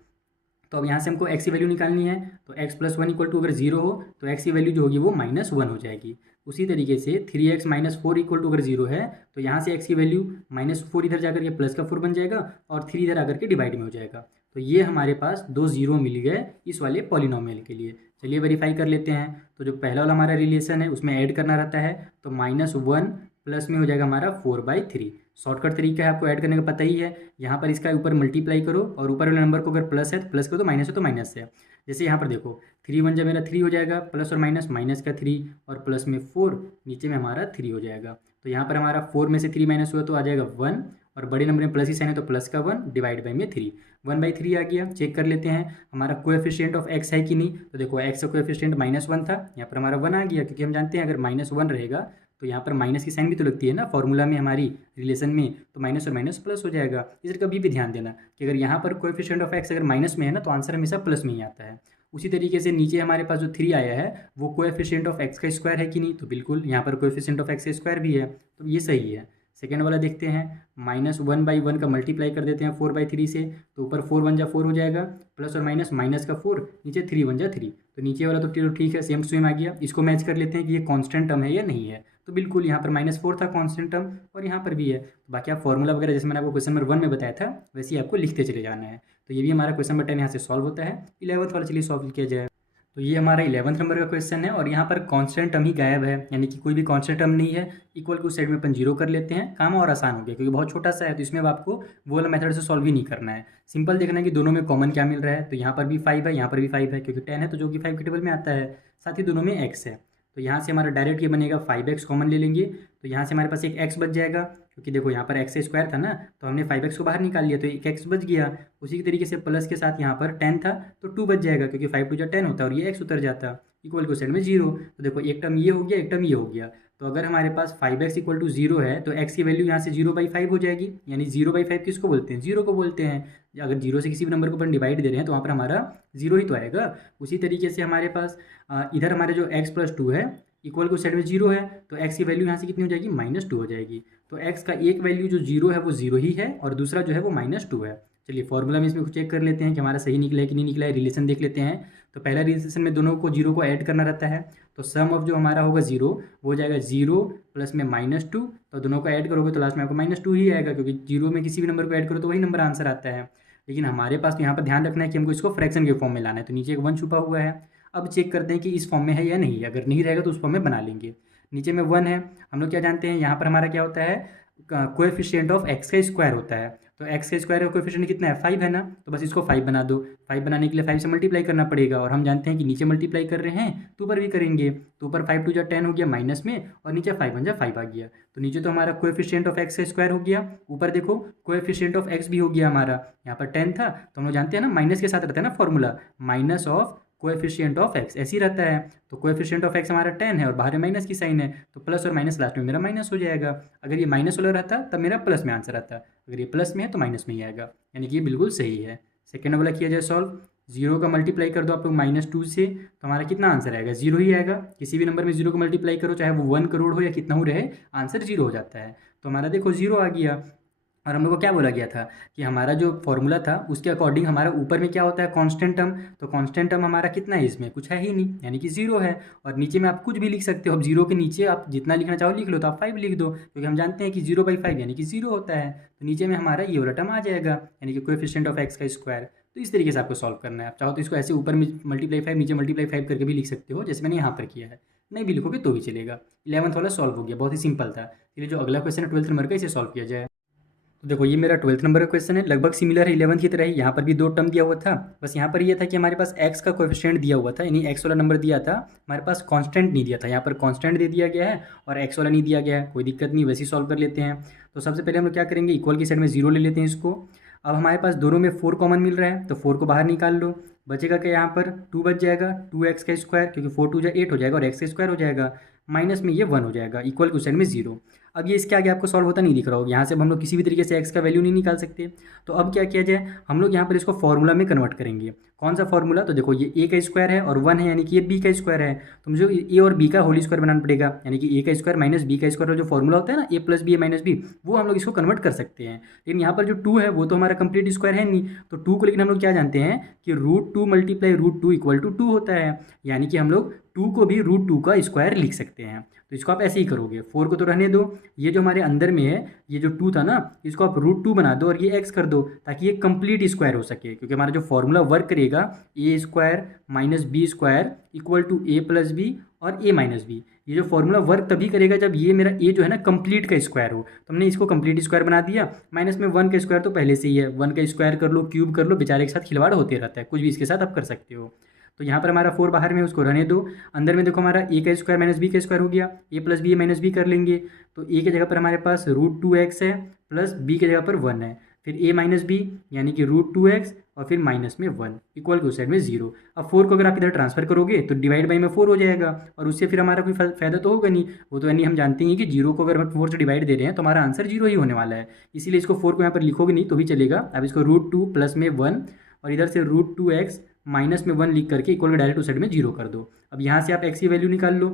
तो अब यहाँ से हमको x की वैल्यू निकालनी है, तो x+1 इक्वल टू अगर 0 हो तो x की वैल्यू जो होगी वो -1 हो जाएगी। उसी तरीके से 3x-4 इक्वल टू अगर 0 है तो यहाँ से x की वैल्यू -4 इधर जाकर के प्लस का 4 बन जाएगा और 3 इधर आकर के डिवाइड में हो जाएगा। तो ये हमारे पास 2 0 मिल गए इस वाले पॉलिनोमियल के लिए। चलिए वेरीफाई कर लेते हैं। तो जो पहला वाला हमारा रिलेशन है उसमें ऐड करना रहता है, तो -1 प्लस में हो जाएगा हमारा 4/3। शॉर्टकट तरीका है, आपको ऐड करने का पता ही है। यहाँ पर इसका ऊपर मल्टीप्लाई करो और ऊपर वाले नंबर को अगर प्लस है तो प्लस करो, तो माइनस है तो माइनस है। जैसे यहाँ पर देखो 3 1 जब मेरा 3 हो जाएगा, प्लस और माइनस, माइनस का 3 और प्लस में 4, नीचे में हमारा 3 हो जाएगा। तो यहाँ पर हमारा 4 में से 3 माइनस हुआ तो आ जाएगा 1, और बड़े नंबर में प्लस ही साइन है तो प्लस का 1 डिवाइड बाई में 3, 1/3 आ गया। चेक कर लेते हैं हमारा कोएफिशिएंट ऑफ x है कि नहीं। तो देखो x का कोएफिशिएंट -1 था, यहाँ पर हमारा 1 आ गया, क्योंकि हम जानते हैं अगर -1 रहेगा तो यहाँ पर माइनस की साइन भी तो लगती है ना फॉर्मूला में हमारी रिलेशन में, तो माइनस और माइनस प्लस हो जाएगा। इसे कभी भी ध्यान देना कि अगर यहाँ पर कोएफिशिएंट ऑफ x अगर माइनस में है ना तो आंसर हमेशा प्लस में ही आता है। उसी तरीके से नीचे हमारे पास जो 3 आया है वो कोएफिशिएंट ऑफ x का स्क्वायर है कि नहीं, तो बिल्कुल यहाँ पर कोएफिशिएंट ऑफ x का स्क्वायर भी है, तो ये सही है। सेकेंड वाला देखते हैं, -1/1 का मल्टीप्लाई कर देते हैं 4/3 से, तो ऊपर 4 1 जा 4 हो जाएगा, प्लस और माइनस, माइनस का 4, नीचे 3 1 जा 3, तो नीचे वाला तो ठीक है, सेम टू सेम आ गया। इसको मैच कर लेते हैं कि ये कांस्टेंट टर्म है या नहीं है, तो बिल्कुल यहाँ पर -4 था कांस्टेंट टर्म और यहाँ पर भी है। तो बाकी आप फॉर्मूला वगैरह जैसे मैंने आपको क्वेश्चन नंबर 1 में बताया था वैसे ही आपको लिखते चले जाना है। तो ये भी हमारा क्वेश्चन नंबर 10 यहाँ से सॉल्व होता है। 11th वाला चलिए सॉल्व किया जाए। तो ये हमारा 11th नंबर का क्वेश्चन है और यहाँ पर कांस्टेंट टर्म ही गायब है, यानी कि कोई भी कांस्टेंट टर्म नहीं है। इक्वल को साइड में अपन 0 कर लेते हैं, काम और आसान हो गया क्योंकि बहुत छोटा सा है, तो इसमें अब आपको वो वाला मेथड से सॉल्व ही नहीं करना है। सिंपल देखना है कि दोनों में कॉमन क्या मिल रहा है, तो यहाँ पर भी 5 है, यहाँ पर भी 5 है, क्योंकि 10 है तो जो कि 5 के टेबल में आता है, साथ ही दोनों में x है। तो यहाँ से हमारा डायरेक्ट ये बनेगा 5x कॉमन ले लेंगे, तो यहाँ से हमारे पास एक x बच जाएगा, क्योंकि देखो यहाँ पर x स्क्वायर था ना, तो हमने 5x को बाहर निकाल लिया तो एक x बच गया। उसी तरीके से प्लस के साथ यहाँ पर 10 था तो 2 बच जाएगा, क्योंकि 5 2 10 होता है और ये x उतर जाता। इक्वल को साइड में 0, तो देखो एक टर्म ये हो गया, एक टर्म ये हो गया। तो अगर हमारे पास 5x इक्वल टू 0 है तो x की वैल्यू यहाँ से 0/5 हो जाएगी, यानी 0/5 किसको बोलते हैं, 0 को बोलते हैं। अगर 0 से किसी भी नंबर को अपन डिवाइड दे रहे हैं तो वहाँ पर हमारा 0 ही तो आएगा। उसी तरीके से हमारे पास इधर हमारे जो x+2 है इक्वल को साइड में 0 है, तो x की वैल्यू यहाँ से कितनी हो जाएगी, -2 हो जाएगी। तो x का एक वैल्यू जो 0 है वो 0 ही है और दूसरा जो है वो -2 है। चलिए फॉर्मूला में इसमें चेक कर लेते हैं कि हमारा सही निकला है कि नहीं निकला है, रिलेशन देख लेते हैं। तो पहला रिलेशन में दोनों को 0 को ऐड करना रहता है, तो सम ऑफ जो हमारा होगा 0 वो हो जाएगा 0 प्लस में -2, तो दोनों को ऐड करोगे तो लास्ट में आपको -2 ही आएगा, क्योंकि 0 में किसी भी नंबर को ऐड करो तो वही नंबर आंसर आता है। लेकिन हमारे पास तो यहाँ पर ध्यान रखना है कि हमको इसको फ्रैक्शन के फॉर्म में लाना है, तो नीचे एक 1 छुपा हुआ है। अब चेक करते हैं कि इस फॉर्म में है या नहीं, अगर नहीं रहेगा तो उस फॉर्म में बना लेंगे। नीचे में 1 है, हम लोग क्या जानते हैं यहाँ पर हमारा क्या होता है, कोएफिशिएंट ऑफ x का स्क्वायर होता है, तो x का स्क्वायर का कोएफिशिएंट कितना है, 5 है ना, तो बस इसको 5 बना दो। 5 बनाने के लिए 5 से मल्टीप्लाई करना पड़ेगा, और हम जानते हैं कि नीचे मल्टीप्लाई कर रहे हैं तो ऊपर भी करेंगे, तो ऊपर 5 2 जा 10 हो गया माइनस में, और नीचे 5 1 जा 5 आ गया। तो नीचे तो हमारा कोएफिशिएंट ऑफ x का स्क्वायर हो गया, ऊपर देखो कोएफिशिएंट ऑफ x भी हो गया हमारा। यहाँ पर 10 था तो हम लोग जानते हैं ना माइनस के साथ रहता है ना formula, minus of coefficient of x, ऐसे ही रहता है। तो कोएफिशिएंट ऑफ x हमारा 10 है और बाहर में माइनस की साइन है, तो प्लस और माइनस लास्ट में मेरा माइनस हो जाएगा। अगर ये माइनस वाला रहता तब मेरा प्लस में आंसर आता, अगर ये प्लस में है तो माइनस में ही आएगा, यानी कि ये बिल्कुल सही है। सेकेंड वाला किया जाए सॉल्व, 0 का मल्टीप्लाई कर दो आप लोग -2 से, तो हमारा कितना आंसर आएगा, 0 ही आएगा। किसी भी नंबर में 0 को मल्टीप्लाई करो, चाहे वो 1 करोड़ हो या कितना हो रहे, आंसर 0 हो जाता है। तो हमारा देखो 0 आ गया। और हम लोग को क्या बोला गया था कि हमारा जो फॉर्मूला था उसके अकॉर्डिंग हमारा ऊपर में क्या होता है, कांस्टेंट टर्म। तो कांस्टेंट टर्म हमारा कितना है, इसमें कुछ है ही नहीं, यानी कि जीरो है। और नीचे में आप कुछ भी लिख सकते हो, अब जीरो के नीचे आप जितना लिखना चाहो लिख लो, तो आप 5 लिख दो, क्योंकि हम जानते हैं कि 0/5 यानी कि जीरो होता है। तो नीचे में हमारा ये वाला टर्म आ जाएगा, यानी कि कोएफिशिएंट ऑफ एक्स का स्क्वायर। तो इस तरीके से आपको सॉल्व करना है। आप चाहो तो इसको ऐसे ऊपर में ×5 नीचे ×5 करके भी लिख सकते हो, जैसे मैंने यहाँ पर किया है। नहीं भी लिखोगे तो भी चलेगा। 11th वाला सॉल्व हो गया, बहुत ही सिंपल था। चलिए जो अगला क्वेश्चन है 12th नंबर का, इसे सॉल्व किया जाए। तो देखो ये मेरा 12th नंबर का क्वेश्चन है, लगभग सिमिलर है 11th की तरह ही। यहाँ पर भी दो टर्म दिया हुआ था, बस यहाँ पर ये था कि हमारे पास x का कोएफिशिएंट दिया हुआ था, यानी x वाला नंबर दिया था, हमारे पास कांस्टेंट नहीं दिया था। यहाँ पर कांस्टेंट दे दिया गया है और x वाला नहीं दिया गया है, कोई दिक्कत नहीं, वैसे ही सॉल्व कर लेते हैं। तो सबसे पहले हम लोग क्या करेंगे, इक्वल की साइड में 0 ले लेते हैं इसको। अब हमारे पास दोनों में 4 कॉमन मिल रहा है, तो 4 को बाहर निकाल लो, बचेगा क्या यहाँ पर 2 बच जाएगा, 2x का स्क्वायर, क्योंकि 4 2 8 हो जाएगा और x का स्क्वायर हो जाएगा, माइनस में ये 1 हो जाएगा, इक्वल की साइड में 0। अब ये इसके आगे आपको सॉल्व होता नहीं दिख रहा होगा, यहाँ से अब हम लोग किसी भी तरीके से x का वैल्यू नहीं निकाल सकते। तो अब क्या किया जाए, हम लोग यहाँ पर इसको फॉर्मूला में कन्वर्ट करेंगे। कौन सा फॉर्मूला, तो देखो ये a का स्क्वायर है और 1 है, यानी कि ये b का स्क्वायर है। तो मुझे a और b का होल स्क्वायर बनाना पड़ेगा, यानी कि a का स्क्वायर माइनस b का स्क्वायर, जो फॉर्मूला होता है ना a + b -b, वो हम लोग इसको कन्वर्ट कर सकते हैं। लेकिन यहाँ पर जो 2 है वो तो हमारा कंप्लीट स्क्वायर है नहीं, तो 2 को लेकिन हम लोग क्या जानते हैं कि √2 × √2 = 2 होता है, यानी कि हम लोग 2 को भी √2 का स्क्वायर लिख सकते हैं। तो इसको आप ऐसे ही करोगे, 4 को तो रहने दो, ये जो हमारे अंदर में है ये जो 2 था ना, इसको आप √2 बना दो और ये x कर दो, ताकि ये कंप्लीट स्क्वायर हो सके। क्योंकि हमारा जो फॉर्मूला वर्क करेगा a² - b² = a + b और a - b, ये जो फॉर्मूला वर्क तभी करेगा जब ये मेरा a जो है ना कंप्लीट का स्क्वायर हो। तो हमने इसको कंप्लीट स्क्वायर बना दिया, माइनस में 1 का स्क्वायर तो पहले से ही है, 1 का स्क्वायर कर लो, क्यूब कर लो, बेचारे के साथ खिलवाड़ होते रहता है, कुछ भी इसके साथ आप कर सकते हो। तो यहाँ पर हमारा 4 बाहर में, उसको रहने दो। अंदर में देखो हमारा a का स्क्वायर माइनस b का स्क्वायर हो गया, a + b -b कर लेंगे। तो a की जगह पर हमारे पास √2x है, प्लस b की जगह पर 1 है, फिर a - b यानी कि √2x और फिर माइनस में 1 इक्वल की उस साइड में 0। अब 4 को अगर आप इधर ट्रांसफर करोगे तो डिवाइड बाई में 4 हो जाएगा, और उससे फिर हमारा कोई फायदा तो होगा नहीं। वो तो यानी हम जानते हैं कि 0 को अगर हम 4 से डिवाइड दे रहे हैं तो हमारा आंसर 0 ही होने वाला है, इसीलिए इसको 4 को यहाँ पर लिखोगे नहीं तो भी चलेगा। अब इसको √2 प्लस में 1 और इधर से √2x माइनस में 1 लिख करके इक्वल के डायरेक्ट उस साइड में 0 कर दो। अब यहाँ से आप x की वैल्यू निकाल लो,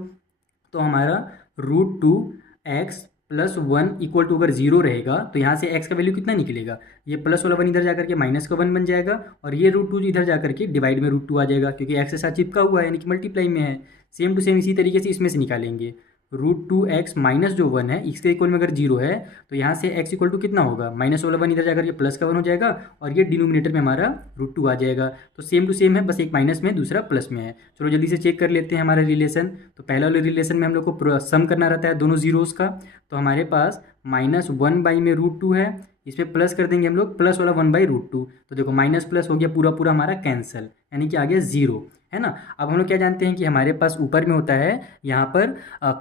तो हमारा √2x + 1 = अगर 0 रहेगा तो यहाँ से x का वैल्यू कितना निकलेगा, ये प्लस वाला 1 इधर जाकर के माइनस का 1 बन जाएगा, और ये √2 इधर जाकर के डिवाइड में √2 आ जाएगा, क्योंकि x के साथ चिपका हुआ है, यानी कि मल्टीप्लाई में है। सेम टू सेम इसी तरीके से इसमें से निकालेंगे, √2x माइनस जो 1 है इसके इक्वल में अगर 0 है तो यहाँ से x = कितना होगा, माइनस वाला 1 इधर जाकर के प्लस का 1 हो जाएगा, और ये डिनोमिनेटर में हमारा √2 आ जाएगा। तो सेम टू सेम है, बस एक माइनस में दूसरा प्लस में है। चलो जल्दी से चेक कर लेते हैं हमारा रिलेशन। तो पहला वाले रिलेशन में हम लोग को सम करना रहता है दोनों जीरोस का, तो हमारे पास -1 में √2 है, इसमें प्लस कर देंगे हम लोग प्लस वाला 1/√2। तो देखो माइनस प्लस हो गया, पूरा पूरा हमारा कैंसिल, यानी कि आ गया 0, है ना। अब हम लोग क्या जानते हैं कि हमारे पास ऊपर में होता है यहाँ पर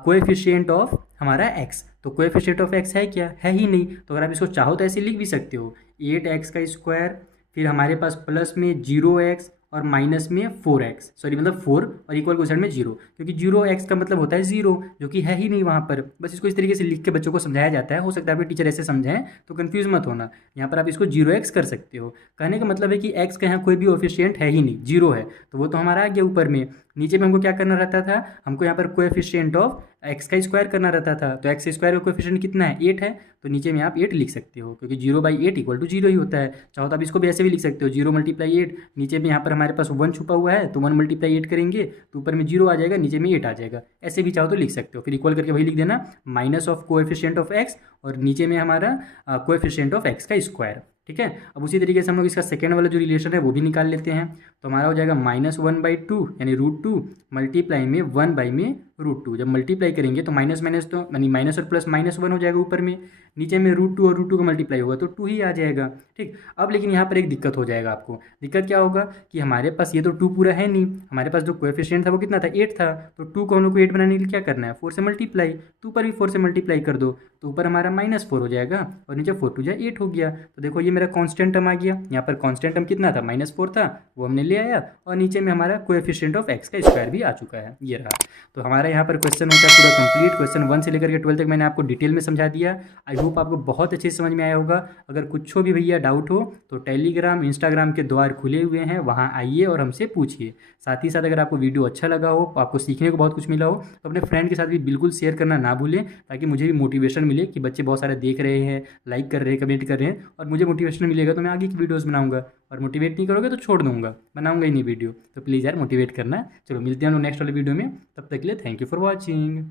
कोएफिशिएंट ऑफ हमारा x। तो कोएफिशिएंट ऑफ x है क्या, है ही नहीं। तो अगर आप इसको चाहो तो ऐसे लिख भी सकते हो, 8x का स्क्वायर, फिर हमारे पास प्लस में 0x और माइनस में 4x, सॉरी मतलब 4 और इक्वल को साइड में 0, क्योंकि 0x का मतलब होता है 0, जो कि है ही नहीं वहाँ पर। बस इसको इस तरीके से लिख के बच्चों को समझाया जाता है। हो सकता है आपके टीचर ऐसे समझाएं तो कंफ्यूज मत होना। यहाँ पर आप इसको 0x कर सकते हो। कहने का मतलब है कि x का यहाँ कोई भी कोएफिशिएंट है ही नहीं, 0 है, तो वो तो हमारा आ गया ऊपर में। नीचे में हमको क्या करना रहता था, हमको यहाँ पर कोएफिशिएंट ऑफ x का स्क्वायर करना रहता था। तो x स्क्वायर का कोएफिशिएंट कितना है, 8 है, तो नीचे में आप 8 लिख सकते हो, क्योंकि 0/8 = 0 ही होता है। चाहो तो आप इसको भी ऐसे भी लिख सकते हो, 0 × 8, नीचे में यहाँ पर हमारे पास 1 छुपा हुआ है, तो 1 × 8 करेंगे तो ऊपर में 0 आ जाएगा, नीचे में 8 आ जाएगा। ऐसे भी चाहो तो लिख सकते हो, फिर इक्वल करके वही लिख देना, minus of coefficient of x और नीचे में हमारा कोएफिशिएंट ऑफ x का स्क्वायर। ठीक है। अब उसी तरीके से हम लोग इसका सेकेंड वाला जो रिलेशन है वो भी निकाल लेते हैं। तो हमारा हो जाएगा -1/2 यानी √2 मल्टीप्लाई में 1/√2। जब मल्टीप्लाई करेंगे तो माइनस माइनस तो यानी माइनस और प्लस -1 हो जाएगा ऊपर में, नीचे में √2 और √2 का मल्टीप्लाई होगा तो 2 ही आ जाएगा। ठीक। अब लेकिन यहाँ पर एक दिक्कत हो जाएगा आपको। दिक्कत क्या होगा कि हमारे पास ये तो 2 पूरा है नहीं, हमारे पास जो कोएफिशिएंट था वो कितना था, 8 था। तो 2 को हम लोग को 8 बनाने के लिए क्या करना है, 4 से मल्टीप्लाई, तो ऊपर भी 4 से मल्टीप्लाई कर दो, तो ऊपर हमारा -4 हो जाएगा और नीचे 4 2 8 हो गया। तो देखो ये मेरा कांस्टेंट टर्म आ गया। यहाँ पर कांस्टेंट टर्म कितना था, -4 था, वो हमने ले आया, और नीचे में हमारा कोएफिशिएंट ऑफ x का स्क्वायर भी आ चुका है, ये रहा। तो हमारा यहाँ पर क्वेश्चन होता है पूरा कंप्लीट। क्वेश्चन 1 से लेकर के 12 तक मैंने आपको डिटेल में समझा दिया। आई होप आपको बहुत अच्छे से समझ में आया होगा। अगर कुछ भी भैया डाउट हो तो टेलीग्राम इंस्टाग्राम के द्वार खुले हुए हैं, वहाँ आइए और हमसे पूछिए। साथ ही साथ अगर आपको वीडियो अच्छा लगा हो, आपको सीखने को बहुत कुछ मिला हो, तो अपने फ्रेंड के साथ भी बिल्कुल शेयर करना ना भूलें, ताकि मुझे भी मोटिवेशन मिले कि बच्चे बहुत सारे देख रहे हैं, लाइक कर रहे हैं, कमेंट कर रहे हैं, और मुझे मोटिवेशन मिलेगा तो मैं आगे की वीडियोज़ बनाऊंगा। और मोटिवेट नहीं करोगे तो छोड़ दूंगा, बनाऊंगा ही नहीं वीडियो। तो प्लीज़ यार मोटिवेट करना। चलो मिलते हैं हम लोग नेक्स्ट वाले वीडियो में, तब तक के लिए थैंक यू फॉर वॉचिंग।